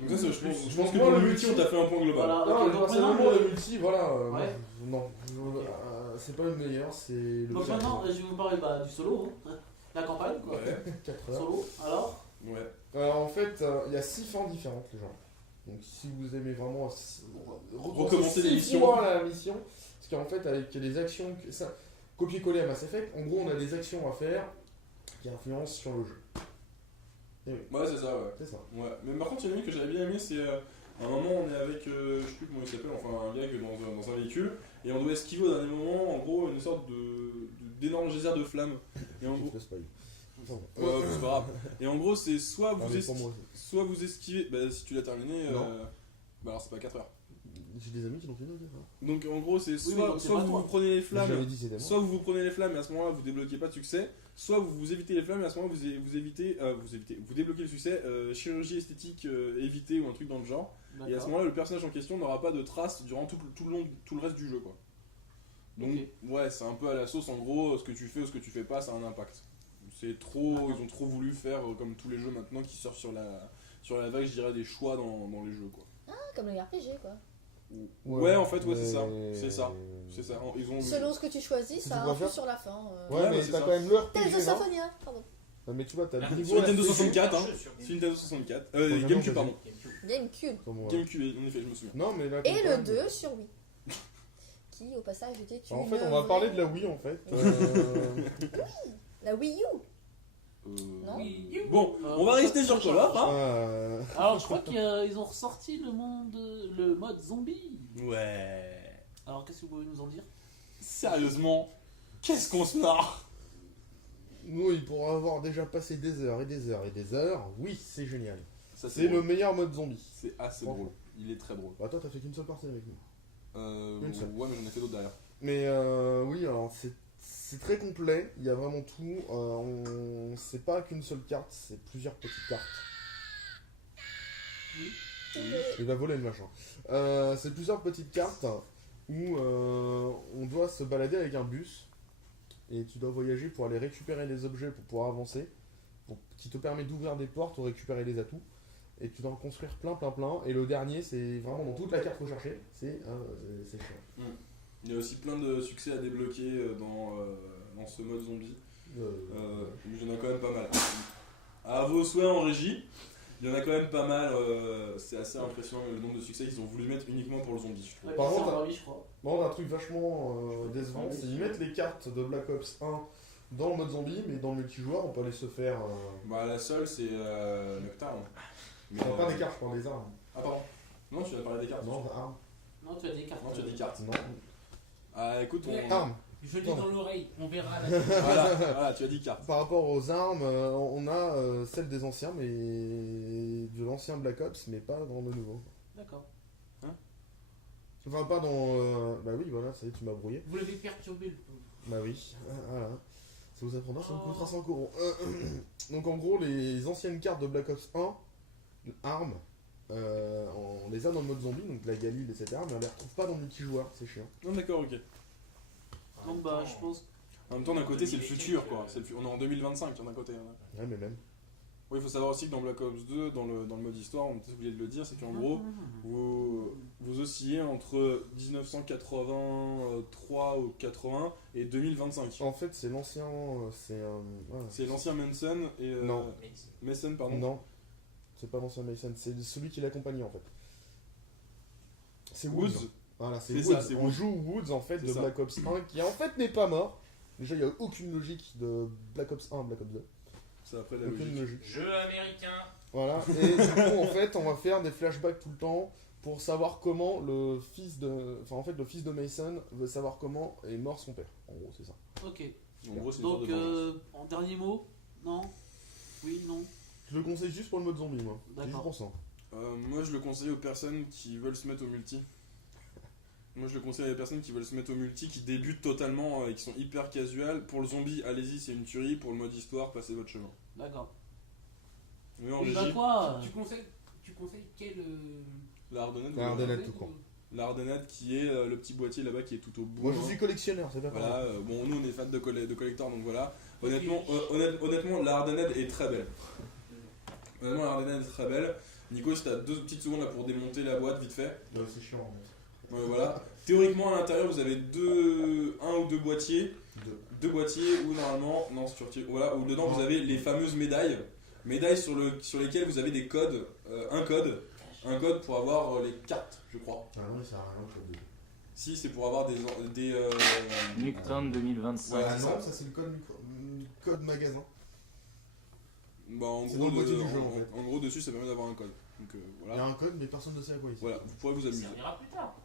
Donc ça, je pense que moi, pour le le multi, on t'a fait un point global. Voilà. Non, Ok, donc personnellement, maintenant, le multi, voilà. Ouais. Non, c'est pas le meilleur, c'est le Donc pire. maintenant, je vais vous parler du solo, hein. La campagne, quoi. Ouais, 4 heures. Solo, alors ouais. Alors en fait, il y a 6 fins différentes, les gens. Donc si vous aimez vraiment Recommencer 6 l'émission. fois la mission, parce qu'en fait, avec des actions, copier-coller à Mass Effect, en gros, on a des actions à faire qui influencent sur le jeu. Et oui, Ouais, c'est ça, ouais. c'est ça. Ouais, mais par contre, il y en a une que j'avais bien aimé, c'est à un moment, on est avec, je sais plus comment il s'appelle, enfin un gars dans un véhicule, et on doit esquiver au dernier moment, en gros, une sorte d'énorme geyser de flammes. Et en gros, Je te spoil. Pardon. ouais, c'est pas grave. Et en gros, c'est soit Ah, mais pour moi aussi. soit vous esquivez, bah si tu l'as terminé, Non. bah alors c'est pas 4 heures. J'ai des amis qui l'ont fini, ok, ça. Donc en gros, c'est mais soit, donc, c'est soit pas vous toi. vous prenez les J'avais flammes, dit c'était moi. soit vous prenez les flammes et à ce moment-là vous débloquez pas de succès, soit vous évitez les flammes et à ce moment-là vous débloquez le succès, chirurgie esthétique évitée ou un truc dans le genre. Et à ce moment-là, le personnage en question n'aura pas de traces durant tout le reste du jeu, quoi. Donc, ouais, c'est un peu à la sauce, en gros, ce que tu fais ou ce que tu fais pas, ça a un impact. C'est trop, ils ont trop voulu faire comme tous les jeux maintenant qui sortent sur la vague, je dirais, des choix dans les jeux, quoi. Ah, comme les RPG quoi. Ouais, en fait, ouais, c'est ça, mais- c'est ça. C'est ça, ils ont... Selon ce que tu choisis, Si ça tu influe préfères. sur la fin. Ouais, Ouais, mais c'est t'as ça. quand même l'heure Tales PG, of là. Symphonia, pardon. Non, mais tu vois, t'as le Sur niveau Sur Nintendo RPG. 64, hein. Un jeu sur C'est Nintendo 64. Jamais Gamecube, entendu. pardon. GameCube. GameCube. Comme moi. Gamecube, en effet, je me souviens. Non, mais là, Et comme le ça, 2 sur Wii. Qui qui, au passage, était une. En fait, on va parler de la Wii en fait. La Wii U. Non. Bon, on va rester sur Call of, hein. Alors, je crois qu'ils ont ressorti le mode zombie. Ouais. Alors, qu'est-ce que vous pouvez nous en dire? Sérieusement, qu'est-ce qu'on se marre. Oui, pour avoir déjà passé des heures et des heures et des heures, oui, c'est génial. Ça, C'est le meilleur mode zombie. C'est assez drôle. Il est très drôle. Bah, toi, t'as fait qu'une seule partie avec nous. Une seule. Ouais, mais j'en ai fait d'autres derrière. Mais oui, alors c'est très complet, il y a vraiment tout. C'est pas qu'une seule carte, c'est plusieurs petites cartes. Il va voler le machin. C'est plusieurs petites cartes où on doit se balader avec un bus et tu dois voyager pour aller récupérer les objets pour pouvoir avancer, qui te permet d'ouvrir des portes ou récupérer les atouts. Et tu dois en construire plein. Et le dernier, c'est vraiment dans toute la carte recherchée, c'est chiant. Il y a aussi plein de succès à débloquer dans ce mode zombie. Il y en a quand même pas mal. À vos souhaits en régie, il y en a quand même pas mal. C'est assez impressionnant le nombre de succès qu'ils ont voulu mettre uniquement pour le zombie, je trouve. Par contre, un truc vachement décevant, c'est qu'ils mettent les cartes de Black Ops 1 dans le mode zombie, mais dans le multijoueur, on peut aller se faire. Bah, la seule, c'est Nocturne. Je parle pas des cartes, je parle des armes. Ah, pardon. Non, tu viens de parler des cartes. Non, armes. Non, tu as des cartes. Non, tu as des cartes. Non. Ah, écoute, Armes. Je le dis dans l'oreille, on verra la voilà, tu as dit cartes. Par rapport aux armes, on a celles des anciens, mais de l'ancien Black Ops, mais pas dans le nouveau. D'accord. Enfin, pas dans. Bah oui, voilà, ça y est, tu m'as brouillé. Vous l'avez perturbé le pauvre. Bah oui, voilà. Ça vous apprendra, ça me coûtera 5 euros. Donc en gros, les anciennes cartes de Black Ops 1, armes, on les a dans le mode zombie, donc la Galil, etc. Mais on les retrouve pas dans le multijoueur, c'est chiant. Non, d'accord, ok. Donc, bah, je pense. En même temps, d'un côté, c'est le futur, quoi. On est en 2025, d'un côté. Ouais, mais même. Oui, il faut savoir aussi que dans Black Ops 2, dans le mode histoire, on peut oublié de le dire, c'est qu'en gros, vous oscillez entre 1983 ou 80 et 2025. En fait, c'est l'ancien. C'est l'ancien Manson et. Non. Mason, pardon. Non, c'est pas l'ancien Mason, c'est celui qui l'accompagnait en fait. C'est Woods. Woods. Voilà, c'est C'est Woods. ça, c'est On Woods. joue Woods en fait C'est de ça. Black Ops 1 qui en fait n'est pas mort. Déjà, il n'y a aucune logique de Black Ops 1 à Black Ops 2. C'est après la Aucune logique. Jeu américain. Voilà, et du coup, en fait, on va faire des flashbacks tout le temps pour savoir comment le fils de. Enfin, en fait, le fils de Mason veut savoir comment est mort son père. En gros, c'est ça. Ok. En gros, c'est une sorte Donc, de vengeance. en dernier mot? Non? Oui, non? Je le conseille juste pour le mode zombie, moi. C'est juste D'accord. pour ça. Moi, je le conseille aux personnes qui veulent se mettre au multi. Moi, je le conseille à des personnes qui veulent se mettre au multi, qui débutent totalement et qui sont hyper casual. Pour le zombie, allez-y, c'est une tuerie. Pour le mode histoire, passez votre chemin. D'accord. Mais en Et bah régie, quoi? Tu conseilles quel. la Ardennette, La Ardennette tout court. La Ardennette qui est le petit boîtier là-bas qui est tout au bout. Moi, je hein. suis collectionneur, c'est pas pareil. Voilà, bon, nous on est fans de collector, donc voilà. Honnêtement, la Ardennette est très belle. Honnêtement, la Ardennette est très belle. Nico, si t'as 2 petites secondes là pour démonter la boîte vite fait. C'est chiant. Ouais, voilà. Théoriquement, à l'intérieur, vous avez un ou deux boîtiers. Deux boîtiers où normalement, non, c'est sur voilà, où dedans vous avez les fameuses médailles. Médailles sur lesquelles vous avez des codes. Un code pour avoir les cartes, je crois. Ah non, mais ça a rien, le code de. Si, c'est pour avoir des Nocturne 2025. Ouais, Ah c'est non, ça. ça c'est le code magasin. Bah, en C'est gros, dans le boîtier du jeu, en fait. en gros, dessus, ça permet d'avoir un code. Donc Il y voilà. a un code, mais personne ne sait à quoi il sert. Voilà, vous pourrez vous Ça amuser. servira plus tard.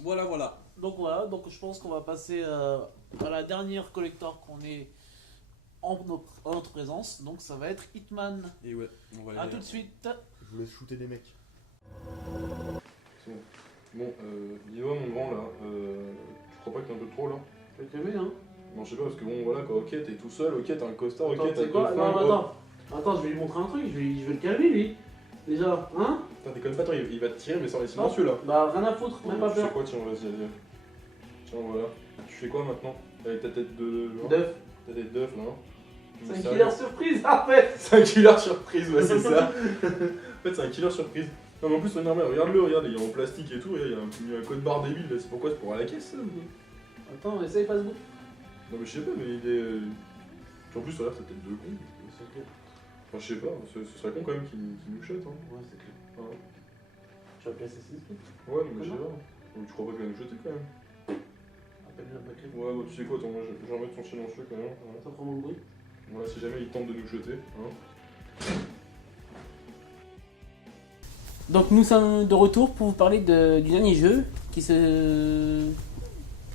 Voilà. Donc voilà, donc je pense qu'on va passer à la dernière collector qu'on est en notre présence. Donc ça va être Hitman. Et ouais, on va A aller. tout de suite. Je vous laisse shooter des mecs. Bon, dis-moi mon grand là, tu crois pas que t'es un peu trop là? Je vais te lever, hein. Non, je sais pas, parce que bon, voilà, quoi, ok, t'es tout seul, ok, t'as un costard, ok, Attends, t'as tu sais deux quoi? flingues, Non, oh. attends, je vais lui montrer un truc, je vais le calmer lui. Déjà, hein? Putain, déconne pas, toi, il va te tirer, mais sans les silencieux là. Bah rien à foutre, même pas Tu sais peur. quoi, tiens, vas-y. Tiens, voilà. Tu fais quoi maintenant? Avec ta tête de. D'œuf. Ta tête d'œuf, non? C'est un killer surprise en fait. C'est un killer surprise, ouais, c'est ça. En fait, c'est un killer surprise. Non, mais en plus, regarde, regarde, il est en plastique et tout, il y a un code barre débile là, c'est pourquoi? C'est pour à la caisse ça ou... Attends, essaye pas ce bout. Non, mais je sais pas, mais il est. En plus, ça a l'air sa tête de con. Enfin, je sais pas, ce serait con quand même qu'il nous chote, hein. Ouais, c'est clair. Ouais. Tu vas placer 6 trucs. Ouais, non, mais je sais pas. Donc, tu crois pas qu'il va nous jeter quand même? Ouais, bah tu sais quoi, attends, moi je vais remettre son silencieux quand même. Ça prend mon bruit. Voilà, si jamais il tente de nous jeter. Hein. Donc nous sommes de retour pour vous parler du dernier jeu qui se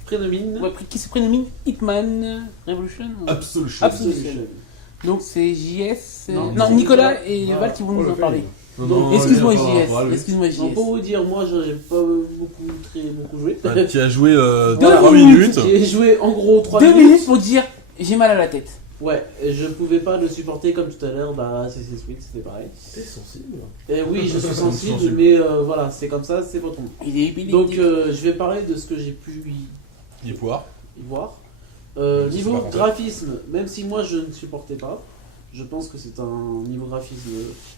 prénomine Hitman Revolution. Absolution. Donc c'est JS, Non, non c'est Nicolas Nicolas. et Val qui vont nous en parler. Donc, Excuse-moi il y a pas- JS, pas- excuse-moi Non, JS. pour vous dire, moi j'ai pas beaucoup joué. Qui a joué Deux 3 minutes. minutes. J'ai joué en gros 3 2 minutes. minutes pour dire j'ai mal à la tête. Ouais, et je pouvais pas le supporter comme tout à l'heure, bah Assassin's Creed c'était pareil. T'es sensible. Et oui, je suis sensible, Sensible. mais voilà, c'est comme ça, c'est votre nom. Il est épileptique. Donc je vais parler de ce que j'ai pu Il est poire. y voir. C'est Niveau pas français. graphisme, même si moi je ne supportais pas, je pense que c'est un niveau graphisme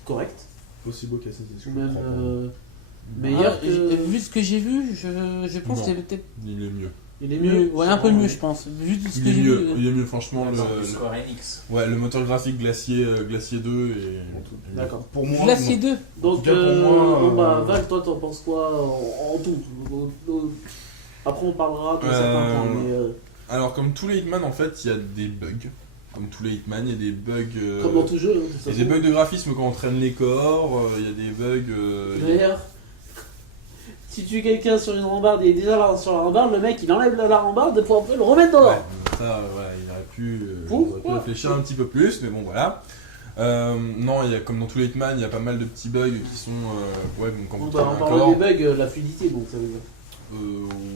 correct. Aussi beau qu'Assassin's Ou Creed. même Ah, meilleur que... vu ce que j'ai vu, je pense Non. que c'est peut-être Il est mieux. Il est mieux. Ouais, un peu sûrement, mieux, oui. je pense. Vu ce Il que est j'ai mieux. vu. Il est mieux, franchement. Square Enix. Ouais, le moteur graphique Glacier 2 et. D'accord. Pour moi. Glacier 2. Donc, En tout cas, pour moi, bon, bah, Val, toi t'en penses quoi en tout Après on parlera de certains points, mais Alors, comme tous les Hitman, en fait, il y a des bugs. Comme tous les Hitman, il y a des bugs. comme dans tout jeu, hein, de toute Il y a façon. des bugs de graphisme quand on traîne les corps, il y a des bugs. D'ailleurs, si tu tues quelqu'un sur une rambarde, il est déjà là sur la rambarde, le mec il enlève la rambarde pour un peu le remettre dans Ouais, l'ordre. ça, voilà, il aurait pu, Pourquoi réfléchir un petit peu plus, mais bon, voilà. Non, il y a, comme dans tous les Hitman, il y a pas mal de petits bugs qui sont. Ouais, donc quand Bon, vous bah, en traînez un parlant corps. des bugs, la fluidité, donc ça veut dire.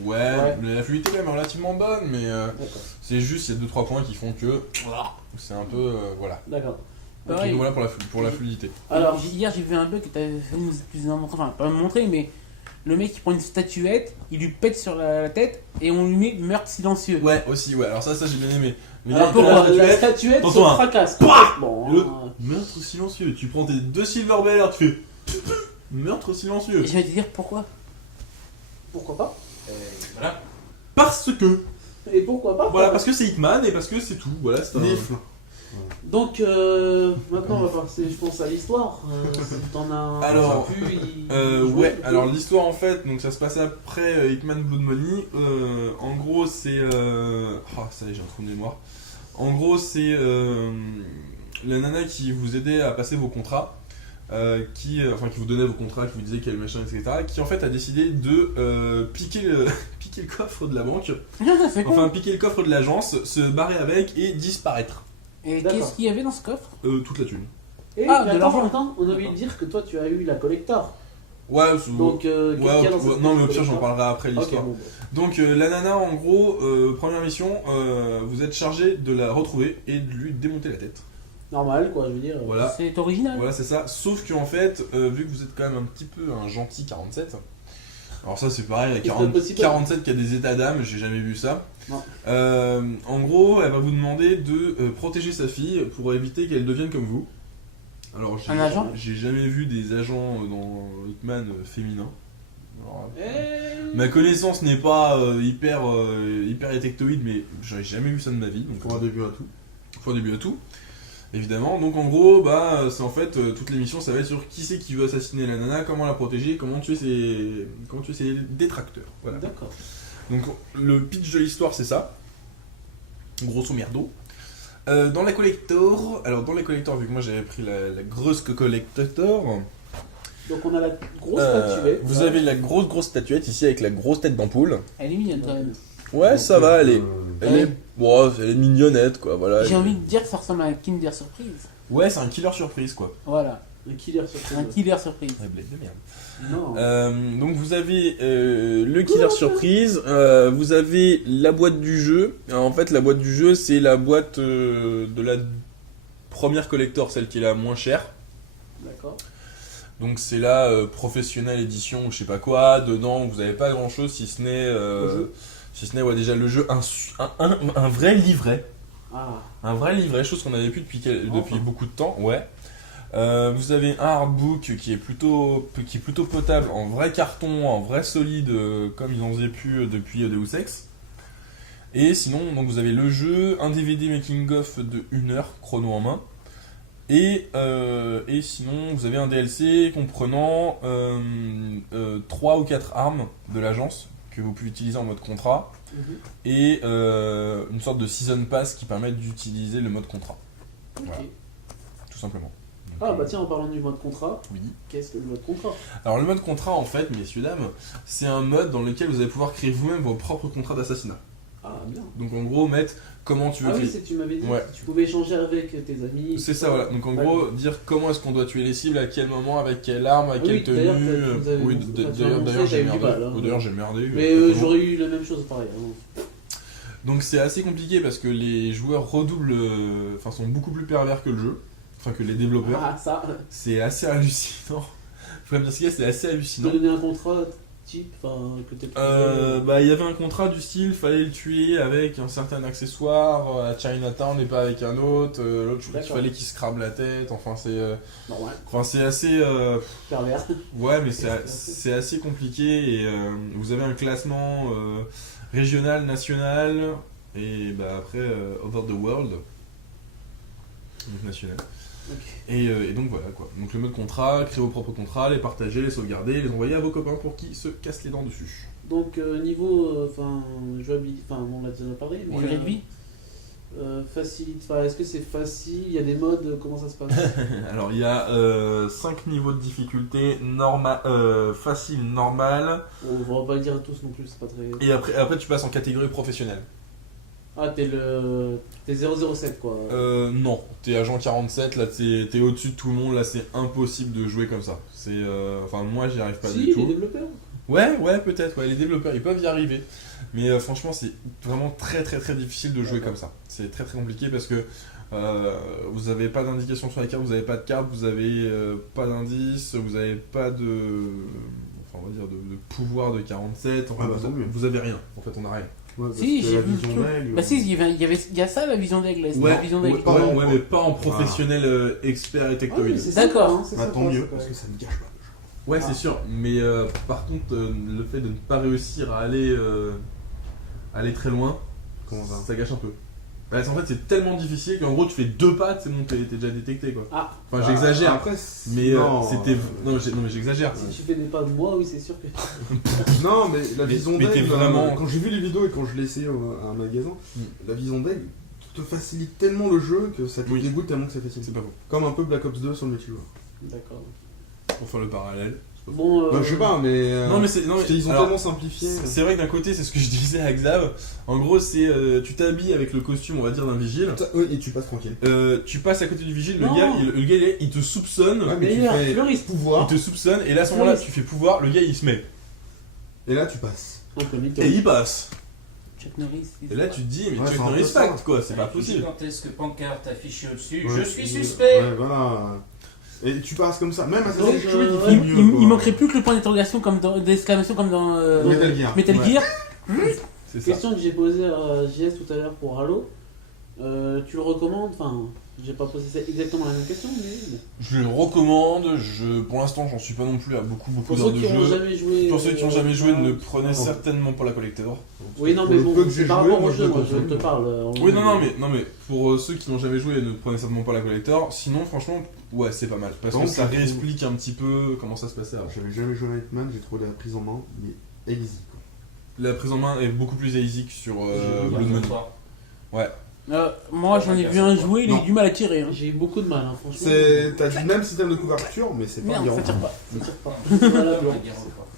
Ouais, la fluidité est quand même relativement bonne, mais D'accord. c'est juste, il y a 2-3 points qui font que. C'est un peu. Voilà. D'accord. Donc Pareil. voilà pour la fluidité. Alors, Hier, j'ai vu un bug que t'avais fait nous en montrer, enfin, pas me montrer, mais le mec il prend une statuette, il lui pète sur la tête et on lui met meurtre silencieux. Ouais, aussi, ouais. Alors ça j'ai bien aimé. Mais alors là, la statuette se T'entends un fracasse. Bon, Le meurtre silencieux. Tu prends tes 2 silver bellers, tu fais. Meurtre silencieux. Et je vais te dire pourquoi. pourquoi pas Voilà. Parce que. Et pourquoi pas Voilà, parce que c'est Hitman et parce que c'est tout. Voilà, c'est un. Nifle. Donc, maintenant on va passer, je pense, à l'histoire. Si t'en as un Alors, pu ouais, alors l'histoire en fait, donc ça se passe après Hitman Blood Money. En gros, c'est. Ah, ça y est, j'ai un trou de mémoire. En gros, c'est la nana qui vous aidait à passer vos contrats, qui vous donnait vos contrats, qui vous disait quel machin, etc. Qui en fait a décidé de piquer le coffre de la banque, C'est con. enfin piquer le coffre de l'agence, se barrer avec et disparaître. Et D'accord. qu'est-ce qu'il y avait dans ce coffre? Toute la thune. Et Ah, mais de attends, l'argent. attends, on a oublié de dire que toi tu as eu la collector. Ouais, Donc, qu'est-ce qu'il y a dans cette non, mais au pire, j'en collector parlerai après Ok, l'histoire. bon, bon. Donc la nana, en gros, première mission, vous êtes chargé de la retrouver et de lui démonter la tête. Normal, quoi, je veux dire. Voilà, C'est original. voilà c'est ça. Sauf qu'en fait, vu que vous êtes quand même un petit peu un gentil 47, alors ça c'est pareil, It's not possible. 47 qui a des états d'âme, j'ai jamais vu ça. Non. En gros, elle va vous demander de protéger sa fille pour éviter qu'elle devienne comme vous. Alors Un agent j'ai jamais vu des agents dans Hitman féminins. Alors, Eh, ma connaissance n'est pas hyper étectoïde, mais j'aurais jamais vu ça de ma vie. Donc, Pour un début à tout. faut un début à tout, évidemment. Donc en gros, bah, c'est en fait toute l'émission, ça va être sur qui c'est qui veut assassiner la nana, comment la protéger, comment tuer ses détracteurs. Voilà. D'accord. Donc le pitch de l'histoire, c'est ça. Grosso merdo. Dans la collector, vu que moi j'avais pris la grosse collector. Donc on a la grosse statuette. Vous avez la grosse statuette ici avec la grosse tête d'ampoule. Elle est mignonne quand même. Ouais, ça va, elle est Ouais. elle est mignonnette quoi, voilà. J'ai envie de dire que ça ressemble à un Kinder Surprise. Ouais, c'est un killer surprise quoi. Voilà, Le killer sur un Killer Surprise. Ouais, bled de merde. Non. Donc vous avez le killer surprise, vous avez la boîte du jeu. Alors, en fait, la boîte du jeu, c'est la boîte de la première collector, celle qui est la moins chère. D'accord. Donc c'est la professionnelle édition, je sais pas quoi. Dedans, vous avez pas grand chose si ce n'est, ouais, déjà le jeu, un vrai livret. Ah. Un vrai livret, chose qu'on n'avait plus depuis Enfin. beaucoup de temps, ouais. Vous avez un artbook qui est plutôt potable, en vrai carton, en vrai solide, comme ils en faisaient plus depuis Deus Ex. Et sinon, donc vous avez le jeu, un DVD making of de 1 heure, chrono en main. Et sinon, vous avez un DLC comprenant 3 ou 4 armes de l'agence que vous pouvez utiliser en mode contrat Mhm. et une sorte de season pass qui permet d'utiliser le mode contrat. Ok. Voilà. Tout simplement. Ah bah tiens, en parlant du mode contrat, Oui. qu'est-ce que le mode contrat? Alors le mode contrat en fait, messieurs dames, c'est un mode dans lequel vous allez pouvoir créer vous-même vos propres contrats d'assassinat. Ah bien. Donc en gros mettre comment tu veux Ah oui, créer. c'est que tu m'avais dit Ouais. que tu pouvais échanger avec tes amis. C'est ça voilà. Donc en gros dire comment est-ce qu'on doit tuer les cibles, à quel moment, avec quelle arme, avec Ah oui, quelle d'ailleurs, tenue. vous avez- Oui, enfin, tu m'as d'ailleurs montré, j'ai t'as eu du merdé. mal, hein. D'ailleurs j'ai merdé. Mais complètement. j'aurais eu la même chose pareil. Hein. Donc c'est assez compliqué parce que les joueurs redoublent, enfin sont beaucoup plus pervers que le jeu, enfin que les développeurs. Ah ça, C'est assez hallucinant. Faut me dire ce qu'il y a, c'est assez tu hallucinant. peux donner un contrat type, enfin que t'es Bah il y avait un contrat du style, fallait le tuer avec un certain accessoire à Chinatown et pas avec un autre. L'autre je crois qu'il D'accord. fallait qu'il se crabe la tête. Enfin normal, c'est assez. pervers. Ouais, mais c'est assez compliqué et vous avez un classement régional, national et bah après over the world, donc national. Ok. Et donc voilà quoi. Donc le mode contrat, créer vos propres contrats, les partager, les sauvegarder, les envoyer à vos copains pour qu'ils se cassent les dents dessus. Donc niveau, enfin jouabilité, enfin on l'a déjà parlé. Mais, Durée de vie. facile, enfin est-ce que c'est facile? Il y a des modes, comment ça se passe? Alors il y a 5 niveaux de difficulté, facile, normal, On va pas le dire tous non plus, c'est pas très. et après tu passes en catégorie professionnelle. Ah t'es 007 quoi. Non, t'es agent 47, là t'es au-dessus de tout le monde, là c'est impossible de jouer comme ça. Enfin moi j'y arrive pas si, du les tout. développeurs. Ouais peut-être, les développeurs ils peuvent y arriver. Mais franchement c'est vraiment très très très difficile de jouer comme ça. C'est très très compliqué parce que vous avez pas d'indication sur la carte, vous avez pas de carte, vous avez pas d'indice, vous avez pas de... Enfin on va dire de pouvoir de 47, enfin, Ah bah, tant mieux. vous avez rien, en fait on a rien. Ouais, parce Si, que j'ai la vu le vision truc. d'aigle, Bah si, il y a ça la vision d'aigle. c'est la vision d'aigle. ouais, mais pas en professionnel expert et Ah, tectoïde. mais c'est ça, D'accord. hein, c'est Bah ça, tant quoi, mieux, c'est parce pas- que ça ne gâche pas. Ouais, Ah. c'est sûr, mais par contre, le fait de ne pas réussir à aller très loin, Comment ça ça gâche un peu. Bah, en fait, c'est tellement difficile qu'en gros, tu fais 2 pas, c'est bon, t'es déjà détecté quoi. Ah, Enfin, j'exagère, Après, mais non, c'était. Non, mais j'exagère. si tu fais des pas de moi, oui, c'est sûr que. Non, mais la Mais- vision mais t'es d'aigle, vraiment- quand j'ai vu les vidéos et quand je l'ai essayé à un magasin, la vision d'aigle te facilite tellement le jeu que ça te Oui. dégoûte tellement que c'est facile. C'est pas faux. Comme un peu Black Ops 2 sur le multijoueur. D'accord. Pour faire le parallèle. Bon, Bah, je sais pas, mais. Non, mais c'est. Non, parce mais- qu'ils ont alors, tellement simplifié. c'est vrai que d'un côté, c'est ce que je disais à Xav. En gros, c'est. Tu t'habilles avec le costume, on va dire, d'un vigile. Oui, et tu passes tranquille. Tu passes à côté du vigile, Non. le gars, il te soupçonne. Ouais, mais tu Meilleur, fais fleuriste. pouvoir, Il te soupçonne, et là, à ce moment-là, tu fais pouvoir, le gars, il se met. et là tu passes. Un peu mytho. Et il passe. Chuck Norris. Et là, tu te dis, mais Ouais, Chuck c'est un Norris peu ça. fact, quoi, c'est pas possible. Gigantesque pancarte affichée au-dessus. Ouais, Je suis suspect. Ouais, voilà. Et tu passes comme ça. Même Donc, Assassin's Creed, il ouais, fait Il, mieux. il- quoi. il manquerait plus que le point d'interrogation comme dans d'exclamation comme dans Metal Gear. Metal Ouais. Gear. C'est ça. Question que j'ai posée à JS tout à l'heure pour Halo. Tu le recommandes? Enfin, j'ai pas posé exactement la même question, mais bon. Je le recommande, pour l'instant, j'en suis pas non plus à beaucoup Pour d'heures ceux de qui ont jeu. jamais joué. Pour ceux qui n'ont jamais joué, ne prenez non. certainement pas la collector. Oui, non, Pour mais le bon, peu que c'est j'ai par joué, rapport moi, au je jeu, le moi je conseille. te parle. Oui, non, mais pour ceux qui n'ont jamais joué, ne prenez certainement pas la collector. Sinon, franchement, ouais, c'est pas mal. Parce que Donc, ça je trouve- réexplique un petit peu comment ça se passait avant. J'avais jamais joué à Hitman, j'ai trouvé la prise en main, mais easy. Quoi. La prise en main est beaucoup plus easy que sur Blood Moon. Moi j'en ai vu un jouer, il a eu Non. du mal à tirer. Hein. J'ai eu beaucoup de mal, hein, franchement. T'as le même système de couverture, mais c'est pas Merde, bien. ça tire pas. Ça tire pas. Voilà, blanc.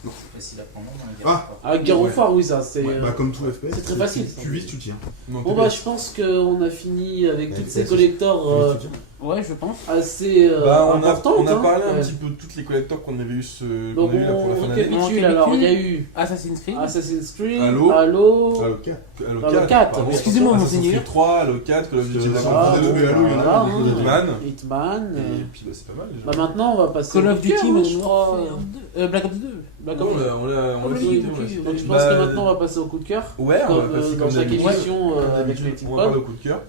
C'est facile à prendre dans la Ah. Ah, Garophare, oui, ça, c'est. Bah, comme tout FPS. c'est très facile, ça. Tu vises, tu tires. Bon, bah, je pense qu'on a fini avec Ouais, toutes c'est- ces collectors Tu vises, tu tires. Ouais, je pense. assez Bah, on importantes. a parlé hein. un petit peu de toutes les collectors qu'on avait eu Donc, qu'on a eu là pour la on fin d'année. récapitule. Alors, il y a eu Assassin's Creed. Assassin's Creed, Halo. Halo. Ah, ok. Halo Halo 4, pardon, excusez-moi, Assassin's monseigneur. Creed 3, Halo 4, Call of Duty Black Ah, Ops bon, 2, mais Halo, il y en a voilà, des jeux Hitman. Hitman. Et puis bah, c'est pas mal déjà. Bah, maintenant, on va passer Call au of coup de cœur, Duty, hein, Modern je crois. Warfare 2. Black Ops 2. Black Non, Ops. on l'a oui, cité, oui, on l'a oui. cité. Donc, je pense Bah, que maintenant, on va passer au coup de cœur. Ouais, on va Comme, passer dans comme chaque d'habitude. émission Comme avec d'habitude, les Team on va parler Pod. au coup de cœur.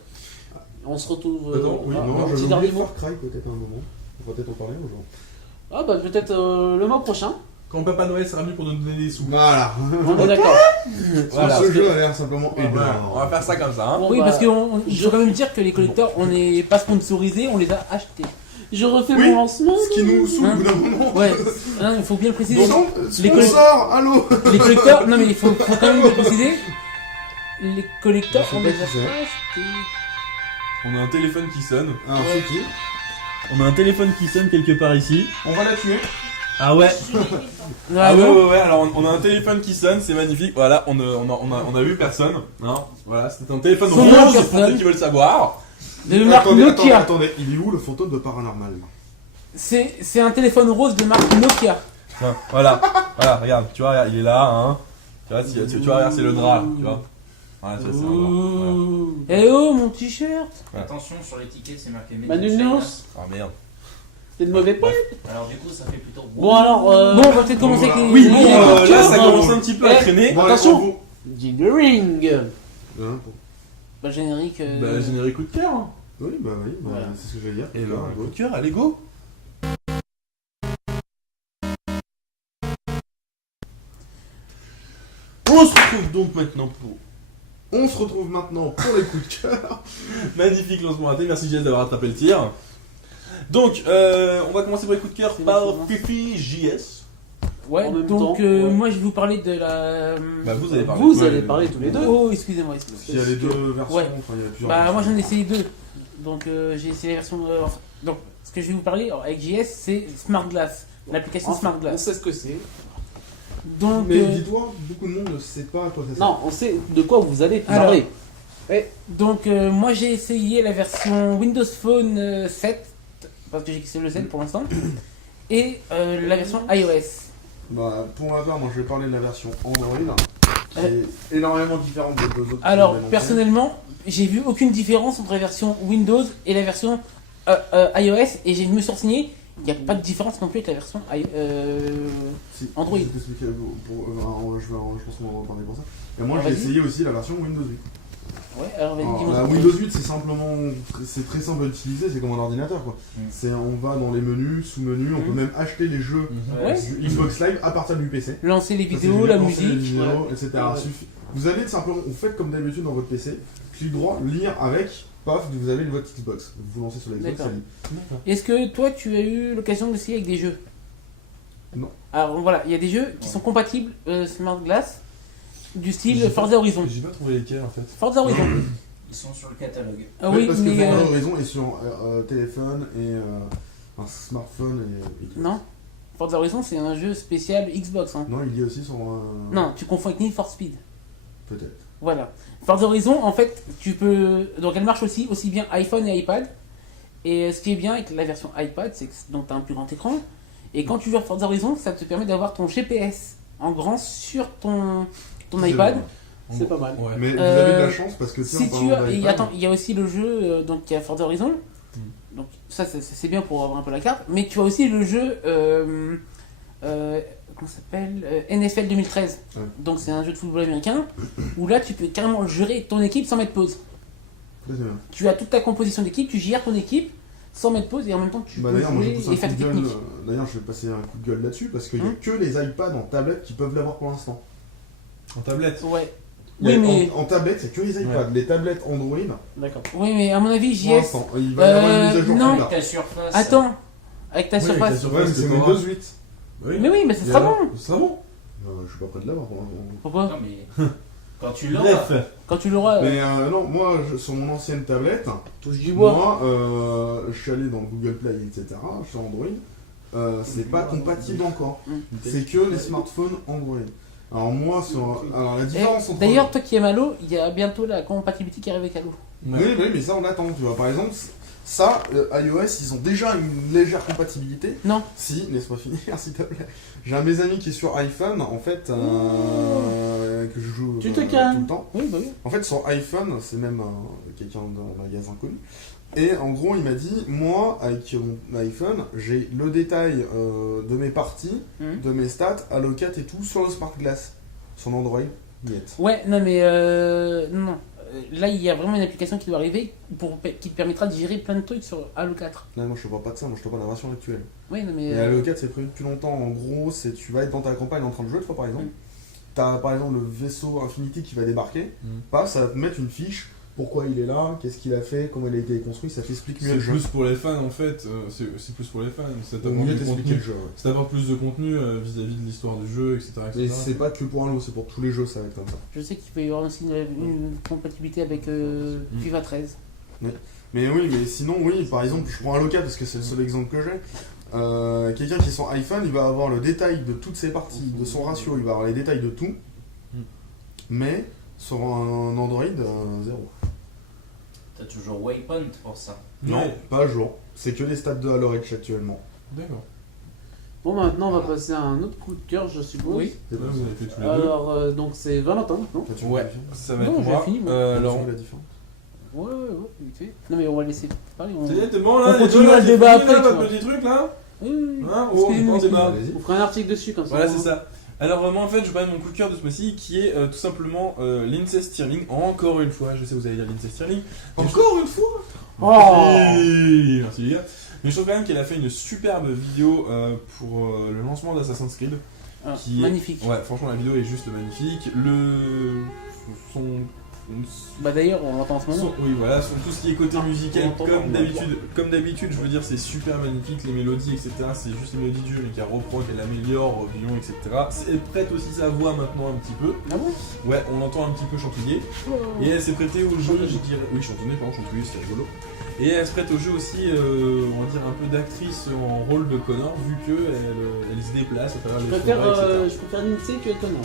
On se retrouve. Attends, oui, un Non, petit j'avais dernier oublié mot. Far Cry peut-être à un moment. On va peut-être en parler un jour. Ah, bah, peut-être le mois prochain. Quand Papa Noël sera venu pour nous donner des sous. Voilà. On est d'accord. Voilà. Ce jeu a l'air simplement Voilà, énorme. on va faire ça comme ça. Hein. Bon, Oui, bah, parce qu'il faut quand même dire que les collecteurs, on n'est pas sponsorisés, on les a achetés. Je refais Oui, mon lancement. Ce qui nous saoule au Hein bout d'un moment. Ouais, hein, il faut bien le préciser. Donc, Les sponsor, allô. Les collecteurs, non mais il faut quand même le préciser. Les collecteurs, Je sais on pas les qui a c'est. pas achetés. On a un téléphone qui sonne. Alors, c'est qui? On a un téléphone qui sonne quelque part ici. On va la tuer. Ah ouais. Ah ouais, non. ouais, alors on a un téléphone qui sonne, c'est magnifique. Voilà, on a vu personne. Hein. Voilà, c'était un téléphone Son nom, rose pour personne. ceux qui veulent savoir. De marque Nokia. Attendez, il est où le fantôme de Paranormal? C'est un téléphone rose de marque Nokia. Tiens, voilà, regarde, tu vois, regarde, il est là, hein. Tu vois, tu vois, regarde, c'est le drap, tu vois. Voilà, c'est un drap. Voilà. Eh oh, mon t-shirt. Attention, sur l'étiquette, c'est marqué Made in Manu China. Nounours, Ah merde. t'es de mauvais poil. Alors du coup, ça fait plutôt... Bon alors, Bon, on va peut-être commencer voilà. avec les. Oui, les- bon, les là, cultures. ça commence un petit peu à traîner. Bon, attention. allez, Jingle Ring. Hein, Bah, générique. Bah, générique coup de cœur. Hein. oui, bah, Voilà. c'est ce que je vais dire. Et ben, coup de cœur, allez, go. On se retrouve donc maintenant pour On se retrouve maintenant pour les coups de cœur. magnifique lancement raté. Merci Jess d'avoir rattrapé le tir. Donc, on va commencer pour les coups de cœur C'est par bon, Fifi JS. Ouais, En même donc temps, ouais. moi je vais vous parler de la. Bah, vous allez parler. Vous Ouais, allez parler tous les deux. Oh, excusez-moi. Il y a les deux versions, Ouais. enfin, il y a plusieurs Bah, moi versions. j'en ai essayé deux. Donc j'ai essayé la version. Enfin, donc, ce que je vais vous parler alors, avec JS, c'est Smart Glass. L'application Smart On Glass. sait ce que c'est. Donc. Mais dis-toi, beaucoup de monde ne sait pas à quoi ça sert. Non, on sait de quoi vous allez Alors, parler. Donc moi j'ai essayé la version Windows Phone 7 parce que j'ai que le 7 pour l'instant et la version iOS. Bah, pour ma part, moi je vais parler de la version Android qui est énormément différente des deux autres. Alors que j'ai annoncées. personnellement j'ai vu aucune différence entre la version Windows et la version iOS et je me suis renseigné, il n'y a pas de différence non plus avec la version Si, Android. Je vais t'expliquer je pense qu'on va en parler pour ça. Et moi Ah, j'ai vas-y. essayé aussi la version Windows 8. Ouais, alors vas-y, Alors, dis-moi la ce que Windows tu 8 c'est simplement, c'est très simple à utiliser, c'est comme un ordinateur quoi. Mm. C'est, on va dans les menus, sous-menus, on Mm. peut même acheter les jeux Ouais. du Xbox Live à partir du PC. lancer les Ça, c'est vidéos, génial, la lancer les musique. vidéos, ouais. etc. Ouais. Vous allez simplement, vous faites comme d'habitude dans votre PC, clic droit, lire avec, paf, vous avez votre Xbox. Vous lancez sur la Xbox, D'accord. ça lit. Est-ce que toi tu as eu l'occasion d'essayer avec des jeux? Non. Alors voilà, il y a des jeux qui sont compatibles Smart Glass du style Forza Horizon. J'ai pas trouvé lesquels en fait. Forza Horizon. Ils sont sur le catalogue. Ah Ouais, oui, parce que mais Forza Horizon est sur téléphone et un smartphone et non. Forza Horizon c'est un jeu spécial Xbox. Hein. Non, il y a aussi sur Non, tu confonds avec Need for Speed. peut-être. Voilà. Forza Horizon, en fait, tu peux. Donc elle marche aussi bien iPhone et iPad. Et ce qui est bien avec la version iPad, c'est que tu as un plus grand écran. Et quand tu joues à Forza Horizon, ça te permet d'avoir ton GPS en grand sur ton C'est iPad. vrai. C'est pas mal. Ouais. Mais vous avez de Euh, la chance parce que Si en tu parlant as, et d'iPad, attends, il y a aussi le jeu, donc il y a Forza Horizon. Donc ça c'est bien pour avoir un peu la carte. Mais tu as aussi le jeu, comment ça s'appelle, NFL 2013. Ouais. Donc c'est un jeu de football américain où là tu peux carrément gérer ton équipe sans mettre pause. très bien. Tu as toute ta composition d'équipe, tu gères ton équipe sans mettre pause et en même temps tu Bah, peux d'ailleurs, moi, je jouer pousse un et faire coup des de gueule, techniques. d'ailleurs, je vais passer un coup de gueule là-dessus parce qu'il n'y a Hum. que les iPads en tablette qui peuvent l'avoir pour l'instant. En tablette. Ouais. Il y a- Oui mais, en tablette, c'est que les iPads. Les tablettes Android, D'accord. oui, mais à mon avis, pour JS. l'instant, il va y avoir une mise à jour non. plus tard. Ta surface. Attends, avec ta Oui, surface. avec ta Ouais, mais c'est que Windows t'auras. 8. Oui. Mais oui, mais ça Et sera alors bon. Ça bon. Je suis pas prêt de l'avoir pour l'instant. Pourquoi? Non mais quand tu l'auras. Bref. Quand tu l'auras. Mais non, moi, sur mon ancienne tablette, Touche du bois. moi, je suis allé dans Google Play, etc. Sur Android. C'est pas compatible encore. Mm. C'est que les smartphones Android. Alors moi, alors la différence entre... D'ailleurs, toi qui aimes Halo, il y a bientôt la compatibilité qui arrive avec Halo. Oui, mais ça on attend, tu vois. Par exemple, ça, iOS, ils ont déjà une légère compatibilité. Non. Si, laisse-moi finir, s'il te plaît. J'ai un de mes amis qui est sur iPhone, en fait, que je joue Tu te tout calmes. le temps. Oui, bah oui. En fait, sur iPhone, c'est même quelqu'un d'un magasin connu. Et en gros, il m'a dit, moi, avec mon iPhone, j'ai le détail de mes parties, Mhm. de mes stats, allocat et tout sur le Smart Glass. Sur l'Android, niet. Ouais, non, mais non. Là, il y a vraiment une application qui doit arriver qui te permettra de gérer plein de trucs sur Halo 4. Là, moi, je te parle pas de ça, moi, je te parle de la version actuelle. Oui, non, mais. Et Halo 4, c'est prévu depuis longtemps. En gros, c'est tu vas être dans ta campagne en train de jouer, toi, par exemple. Mm. T'as, par exemple, le vaisseau Infinity qui va débarquer. Mm. Paf, ça va te mettre une fiche pourquoi il est là, qu'est-ce qu'il a fait, comment il a été construit, ça t'explique mieux C'est le jeu. plus pour les fans en fait, c'est plus pour les fans. Ça Au t'apporte mieux du t'expliquer contenu, le jeu. Ouais. ça t'apporte plus de contenu vis-à-vis de l'histoire du jeu, etc. Et c'est pas que pour Halo, c'est pour tous les jeux, ça va être comme ça. Je sais qu'il peut y avoir aussi une compatibilité avec FIFA 13. Mais oui, mais sinon, oui, par exemple, je prends Halo 4 parce que c'est le seul exemple que j'ai. Quelqu'un qui est son iPhone, il va avoir le détail de toutes ses parties, de son ratio, il va avoir les détails de tout. Mais sur un Android, 0. T'as toujours Waypoint pour ça. Non, Ouais. pas à jour. C'est que les stats de Halo Reach actuellement. D'accord. Bon, maintenant, on va passer à un autre coup de cœur, je suppose. Oui. C'est Là, pas vous ça. avez fait tous les deux. Alors, donc c'est Valentin maintenant. T'as-tu Ouais, vu la différence ça va Non, être j'ai moi. fini, moi. Alors, T'as vu la différence Ouais, vite fait. Non, mais on va laisser parler. t'es bon On là, les continue deux, là, le c'est débat fini, là, après, votre tu petit truc là Oui. Hein, oh, on pense débat. Allez-y. On fera un article dessus comme ça. Voilà, c'est ça. Alors moi en fait je parle de mon coup de cœur de ce mois-ci qui est tout simplement Lindsey Stirling. Encore une fois, je sais vous allez dire Lindsey Stirling. Encore une fois Oui, merci les gars. Mais je trouve quand même qu'elle a fait une superbe vidéo pour le lancement d'Assassin's Creed. Qui est- Magnifique. Ouais, franchement la vidéo est juste magnifique. Son Bah d'ailleurs, on l'entend en ce moment. oui voilà, tout ce qui est côté musical, on entend, on comme d'habitude, je veux dire, c'est super magnifique, les mélodies, etc. C'est juste les mélodies du jeu, mais qu'elle reprend, qu'elle améliore, Villon, etc. Elle prête aussi sa voix maintenant un petit peu. Ah bon Ouais, on l'entend un petit peu chantouiller. Et elle s'est prêtée au jeu, je dirais. Oui, chantonner, pardon, chantouiller, c'était rigolo. Et elle se prête au jeu aussi, on va dire, un peu d'actrice en rôle de Connor, vu qu'elle se déplace à travers les forêts, etc. Je préfère Lindsay que Connor.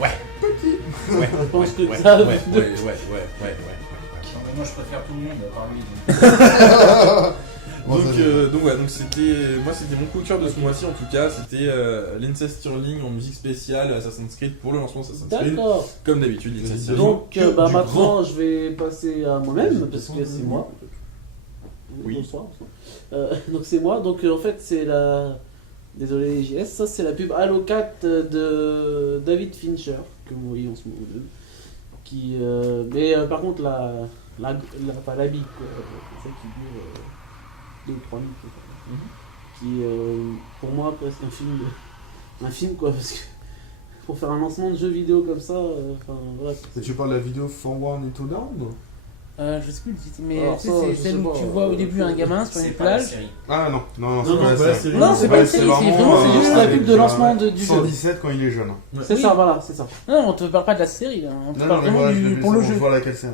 Ouais. Ouais, Je pense que ouais, ça. ouais. Moi je préfère tout le monde à part lui. Donc c'était mon coup de cœur de ce mois-ci en tout cas, c'était Lindsey Stirling en musique spéciale Assassin's Creed pour le lancement d'Assassin's Creed. D'accord. Comme d'habitude, Lindsey Stirling. Donc Que bah, du maintenant, je vais passer à moi-même Vas-y, parce que descends, c'est moi. Oui. Bonsoir. Donc c'est moi. Donc en fait, c'est la. Désolé JS, ça c'est la pub Halo 4 de David Fincher que vous voyez en ce moment. Qui, mais par contre, pas la bille, quoi. C'est ça qui dure 2 ou 3 minutes. Quoi. Qui, pour moi, presque un film, quoi. Parce que pour faire un lancement de jeu vidéo comme ça, enfin voilà. Et tu parles de la vidéo Forward Into Down Je sais plus le titre, mais Alors tu sais, ça, c'est je celle sais où pas, tu vois au début un gamin sur C'est une pas la plage. série. Ah non, Non, c'est non, pas la c'est pas la série. série. Non, c'est pas une série, c'est vraiment c'est juste la pub de lancement du jeu. 117 quand il est jeune. C'est ça, voilà, c'est ça. Non, on te parle pas de la série, là. On te Non, parle non, mais vraiment voilà, je l'ai du, vu, pour c'est le bon, jeu. je vois laquelle c'est.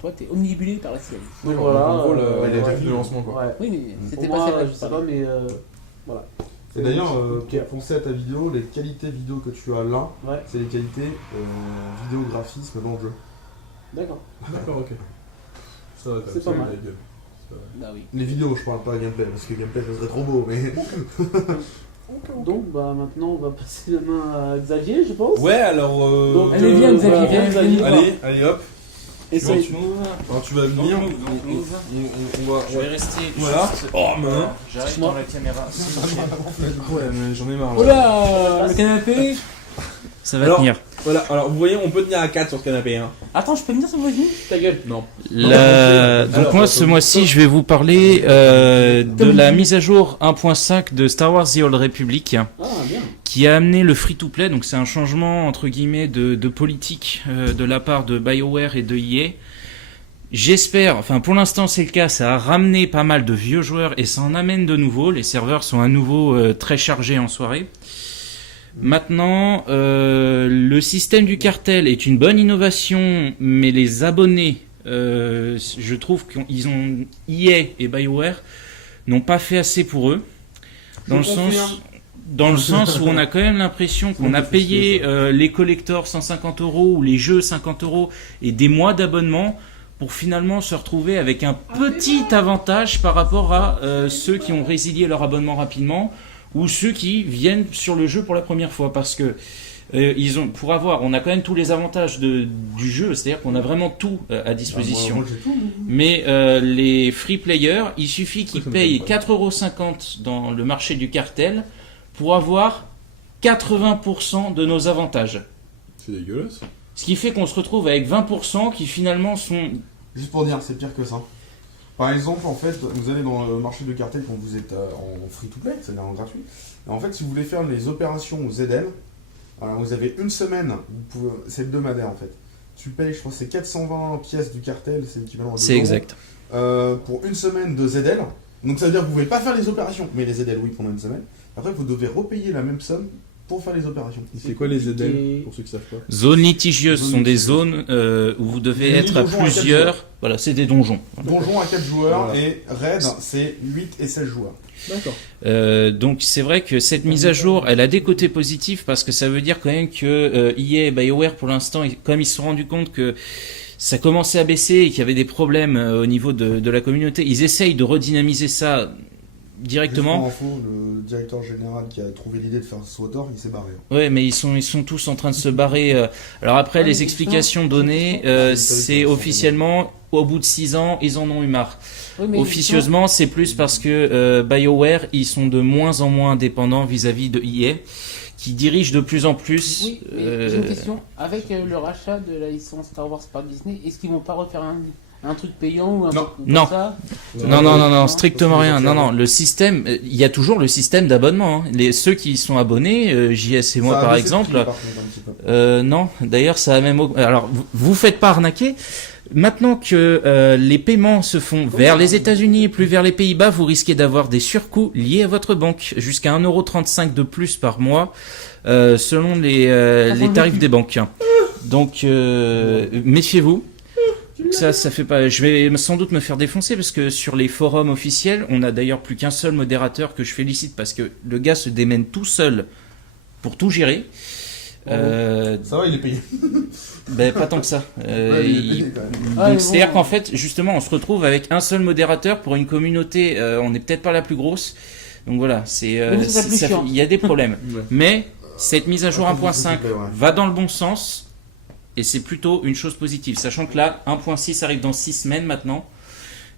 Toi, t'es omnibulé par la série. Donc voilà, en gros, il a le déjà de lancement quoi. Ouais. Oui, mais c'était Pour pas moi, celle-là, je sais pas, mais voilà. Et d'ailleurs, Ok. pour penser à ta vidéo, les qualités vidéo que tu as là, Ouais, c'est les qualités vidéographisme dans le jeu. d'accord. D'accord, ok. Ça va, C'est pas mal. la gueule. Bah oui. Les vidéos, je parle pas gameplay, parce que gameplay ça serait trop beau, mais. Donc, bah maintenant, on va passer la main à Xavier, je pense. Ouais, alors. Donc, Allez, viens, Xavier, voilà, viens, Xavier. Allez hop. Essaye. Tu- Alors tu vas venir. Donc move. On va. Je vais rester. Voilà. juste- Oh, main. J'arrive Moi. dans la caméra. Ouais, mais j'en ai marre. Oh là, le canapé. Ça va tenir. Voilà, alors vous voyez, on peut tenir à 4 sur ce canapé. Hein. Attends, je peux venir sur vos yeux? Ta gueule. Non. Donc Alors, moi ce mois-ci je vais vous parler de la mise à jour 1.5 de Star Wars The Old Republic Ah, bien. qui a amené le free-to-play, donc c'est un changement entre guillemets de politique de la part de BioWare et de EA. J'espère, enfin pour l'instant c'est le cas, ça a ramené pas mal de vieux joueurs et ça en amène de nouveaux, les serveurs sont à nouveau très chargés en soirée. Maintenant, le système du cartel est une bonne innovation, mais les abonnés, je trouve qu'ils ont EA et BioWare n'ont pas fait assez pour eux, dans le sens où on a quand même l'impression qu'on a payé les collectors 150 € ou les jeux 50 € et des mois d'abonnement pour finalement se retrouver avec un petit avantage par rapport à ceux qui ont résilié leur abonnement rapidement ou ceux qui viennent sur le jeu pour la première fois, parce que on a quand même tous les avantages du jeu, c'est-à-dire qu'on a vraiment tout à disposition. Moi, j'ai tout. Mais les free players, il suffit qu'ils payent 4,50 € dans le marché du cartel pour avoir 80% de nos avantages. C'est dégueulasse. Ce qui fait qu'on se retrouve avec 20% qui finalement sont... Juste pour dire, c'est pire que ça. Par exemple, en fait, vous allez dans le marché de cartel quand vous êtes en free-to-play, c'est-à-dire en gratuit. Et en fait, si vous voulez faire les opérations au ZL, Alors vous avez une semaine, c'est hebdomadaire en fait. Tu payes, je crois, c'est 420 pièces du cartel, c'est l'équivalent à 2 C'est euros, exact. pour une semaine de ZL. Donc ça veut dire que vous pouvez pas faire les opérations, mais les ZL oui pendant une semaine. Après vous devez repayer la même somme pour faire les opérations. C'est quoi les ZL pour ceux qui savent pas? Zones litigieuses sont des zones où vous devez Des être à donjons à 4 plusieurs. joueurs. Voilà, c'est des donjons. Donjon à 4 joueurs Voilà. et Raid c'est 8 et 16 joueurs. D'accord. Donc c'est vrai que cette mise à jour, elle a des côtés positifs parce que ça veut dire quand même que EA et BioWare pour l'instant, comme ils se sont rendus compte que ça commençait à baisser et qu'il y avait des problèmes au niveau de la communauté, ils essayent de redynamiser ça directement. Juste pour info, le directeur général qui a trouvé l'idée de faire SWTOR, il s'est barré. Ouais, mais ils sont tous en train de se barrer. Alors après, Ouais, les mais explications données, c'est officiellement au bout de 6 ans, ils en ont eu marre. Oui, mais Officieusement, c'est plus parce que BioWare, ils sont de moins en moins indépendants vis-à-vis de EA, qui dirige de plus en plus. Oui, mais j'ai une question. Avec le rachat de la licence Star Wars par Disney, est-ce qu'ils vont pas refaire un truc payant ou un Non. truc comme Non. ça? Non, strictement rien. Non, le système, il y a toujours le système d'abonnement. Hein. Ceux qui y sont abonnés, JS et moi Ça a par baissé exemple, de prix, par contre, un petit peu. non. D'ailleurs, ça a même. Alors, vous faites pas arnaquer. Maintenant que les paiements se font vers les États-Unis et plus vers les Pays-Bas, vous risquez d'avoir des surcoûts liés à votre banque, jusqu'à 1,35€ de plus par mois, selon les tarifs des banques. Donc, méfiez-vous. Ça fait pas. Je vais sans doute me faire défoncer parce que sur les forums officiels, on a d'ailleurs plus qu'un seul modérateur que je félicite parce que le gars se démène tout seul pour tout gérer. Ça va, il est payé. Ben pas tant que ça. Ouais, il est payé quand même. Ah, mais Donc c'est-à-dire bon. qu'en fait, justement, on se retrouve avec un seul modérateur pour une communauté. On n'est peut-être pas la plus grosse. Donc voilà, Mais c'est plus chiant. il y a des problèmes. Ouais. Mais cette mise à jour Attends, 1.5 ouais. va dans le bon sens et c'est plutôt une chose positive. Sachant que là, 1.6 arrive dans 6 semaines maintenant.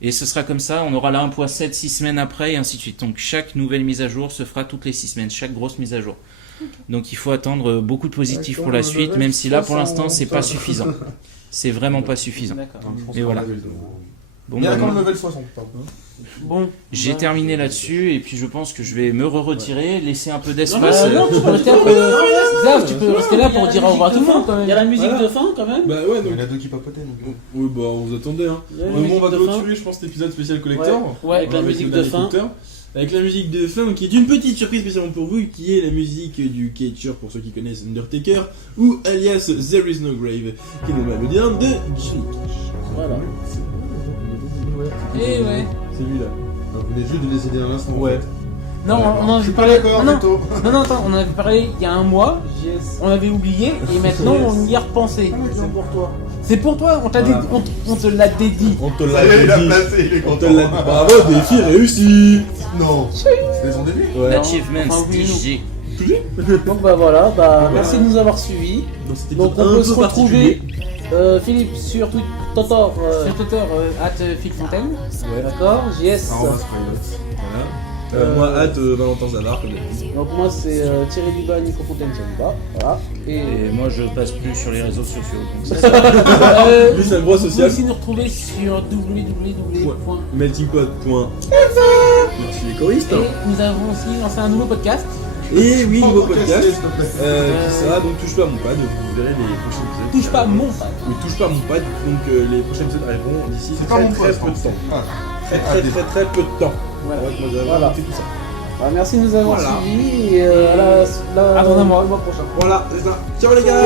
Et ce sera comme ça, on aura la 1.7 6 semaines après et ainsi de suite. Donc chaque nouvelle mise à jour se fera toutes les 6 semaines, chaque grosse mise à jour. Donc il faut attendre beaucoup de positifs pour la suite, même si là pour l'instant c'est pas suffisant. C'est vraiment pas suffisant. D'accord. Non, je pense Et qu'on voilà. l'a vu. Bon, Il y a bah, quand même level 60, pardon. Bon. j'ai bah, terminé là-dessus et puis je pense que je vais me retirer, laisser un peu Non, d'espace. non, tu peux rester un peu. Xav, tu peux rester là pour dire au revoir à tout le monde quand Il y a même. la musique Voilà. de fin quand même. Bah ouais, Il y donc. en a deux qui papotaient donc. Oui, bah on vous attendait, hein. Il y a la Bon, on musique va de fin. clôturer, je pense, cet épisode spécial collector. Ouais, avec la musique le de dernier fin. collector. Avec la musique de fin, qui est une petite surprise spécialement pour vous, qui est la musique du Catcher, pour ceux qui connaissent Undertaker, ou alias There Is No Grave, qui est le mélodie de Johnny Cash. Voilà. Eh ouais. C'est lui là. Vous venez juste de les aider un instant. Ouais. Non, on en Je avait suis pas parlé. d'accord, Non, Neto. non, attends, on en avait parlé il y a un mois. On avait oublié et maintenant on y a repensé. C'est pour toi. C'est pour toi, on Voilà. on te l'a dédié. On te Ça y est, il a dit. placé, il est On content. te l'a dit. Bravo, défi réussi. Non. C'était son début. Ouais. L'achievement Enfin, oui, DJ. Donc bah voilà, bah merci de nous avoir suivis. Dans cet Donc épisode on un peut peu se retrouver particulier. Philippe sur Twitter, Sur Twitter, @philfontaine. Ouais. d'accord, JS. Ah, on va se croire. Voilà. Moi, hâte Valentin Zavard, comme d'habitude. Donc moi c'est Thierry Duba, Nico Fontaine sur Duba, voilà. Et moi je passe plus sur les réseaux sociaux. Donc ça, Lui, c'est un droit Vous pouvez social. aussi nous retrouver sur www. Meltingpot. Merci les choristes. Et nous avons aussi lancé un nouveau podcast. Et oui, nouveau podcast. S'il te plaît. Qui sera donc Touche pas à mon pad. Vous verrez les prochains épisodes. Touche pas mon pad. Oui, touche pas à mon pad. Donc les prochains épisodes arriveront d'ici C'est pas très mon très poste, peu de temps. Ah. Très peu de temps. Voilà. Ouais, moi j'avais Voilà. fait tout ça. Bah, merci de nous avoir Voilà. suivis et à la À dans un mois. le mois prochain. Voilà, c'est ça. Ciao les gars.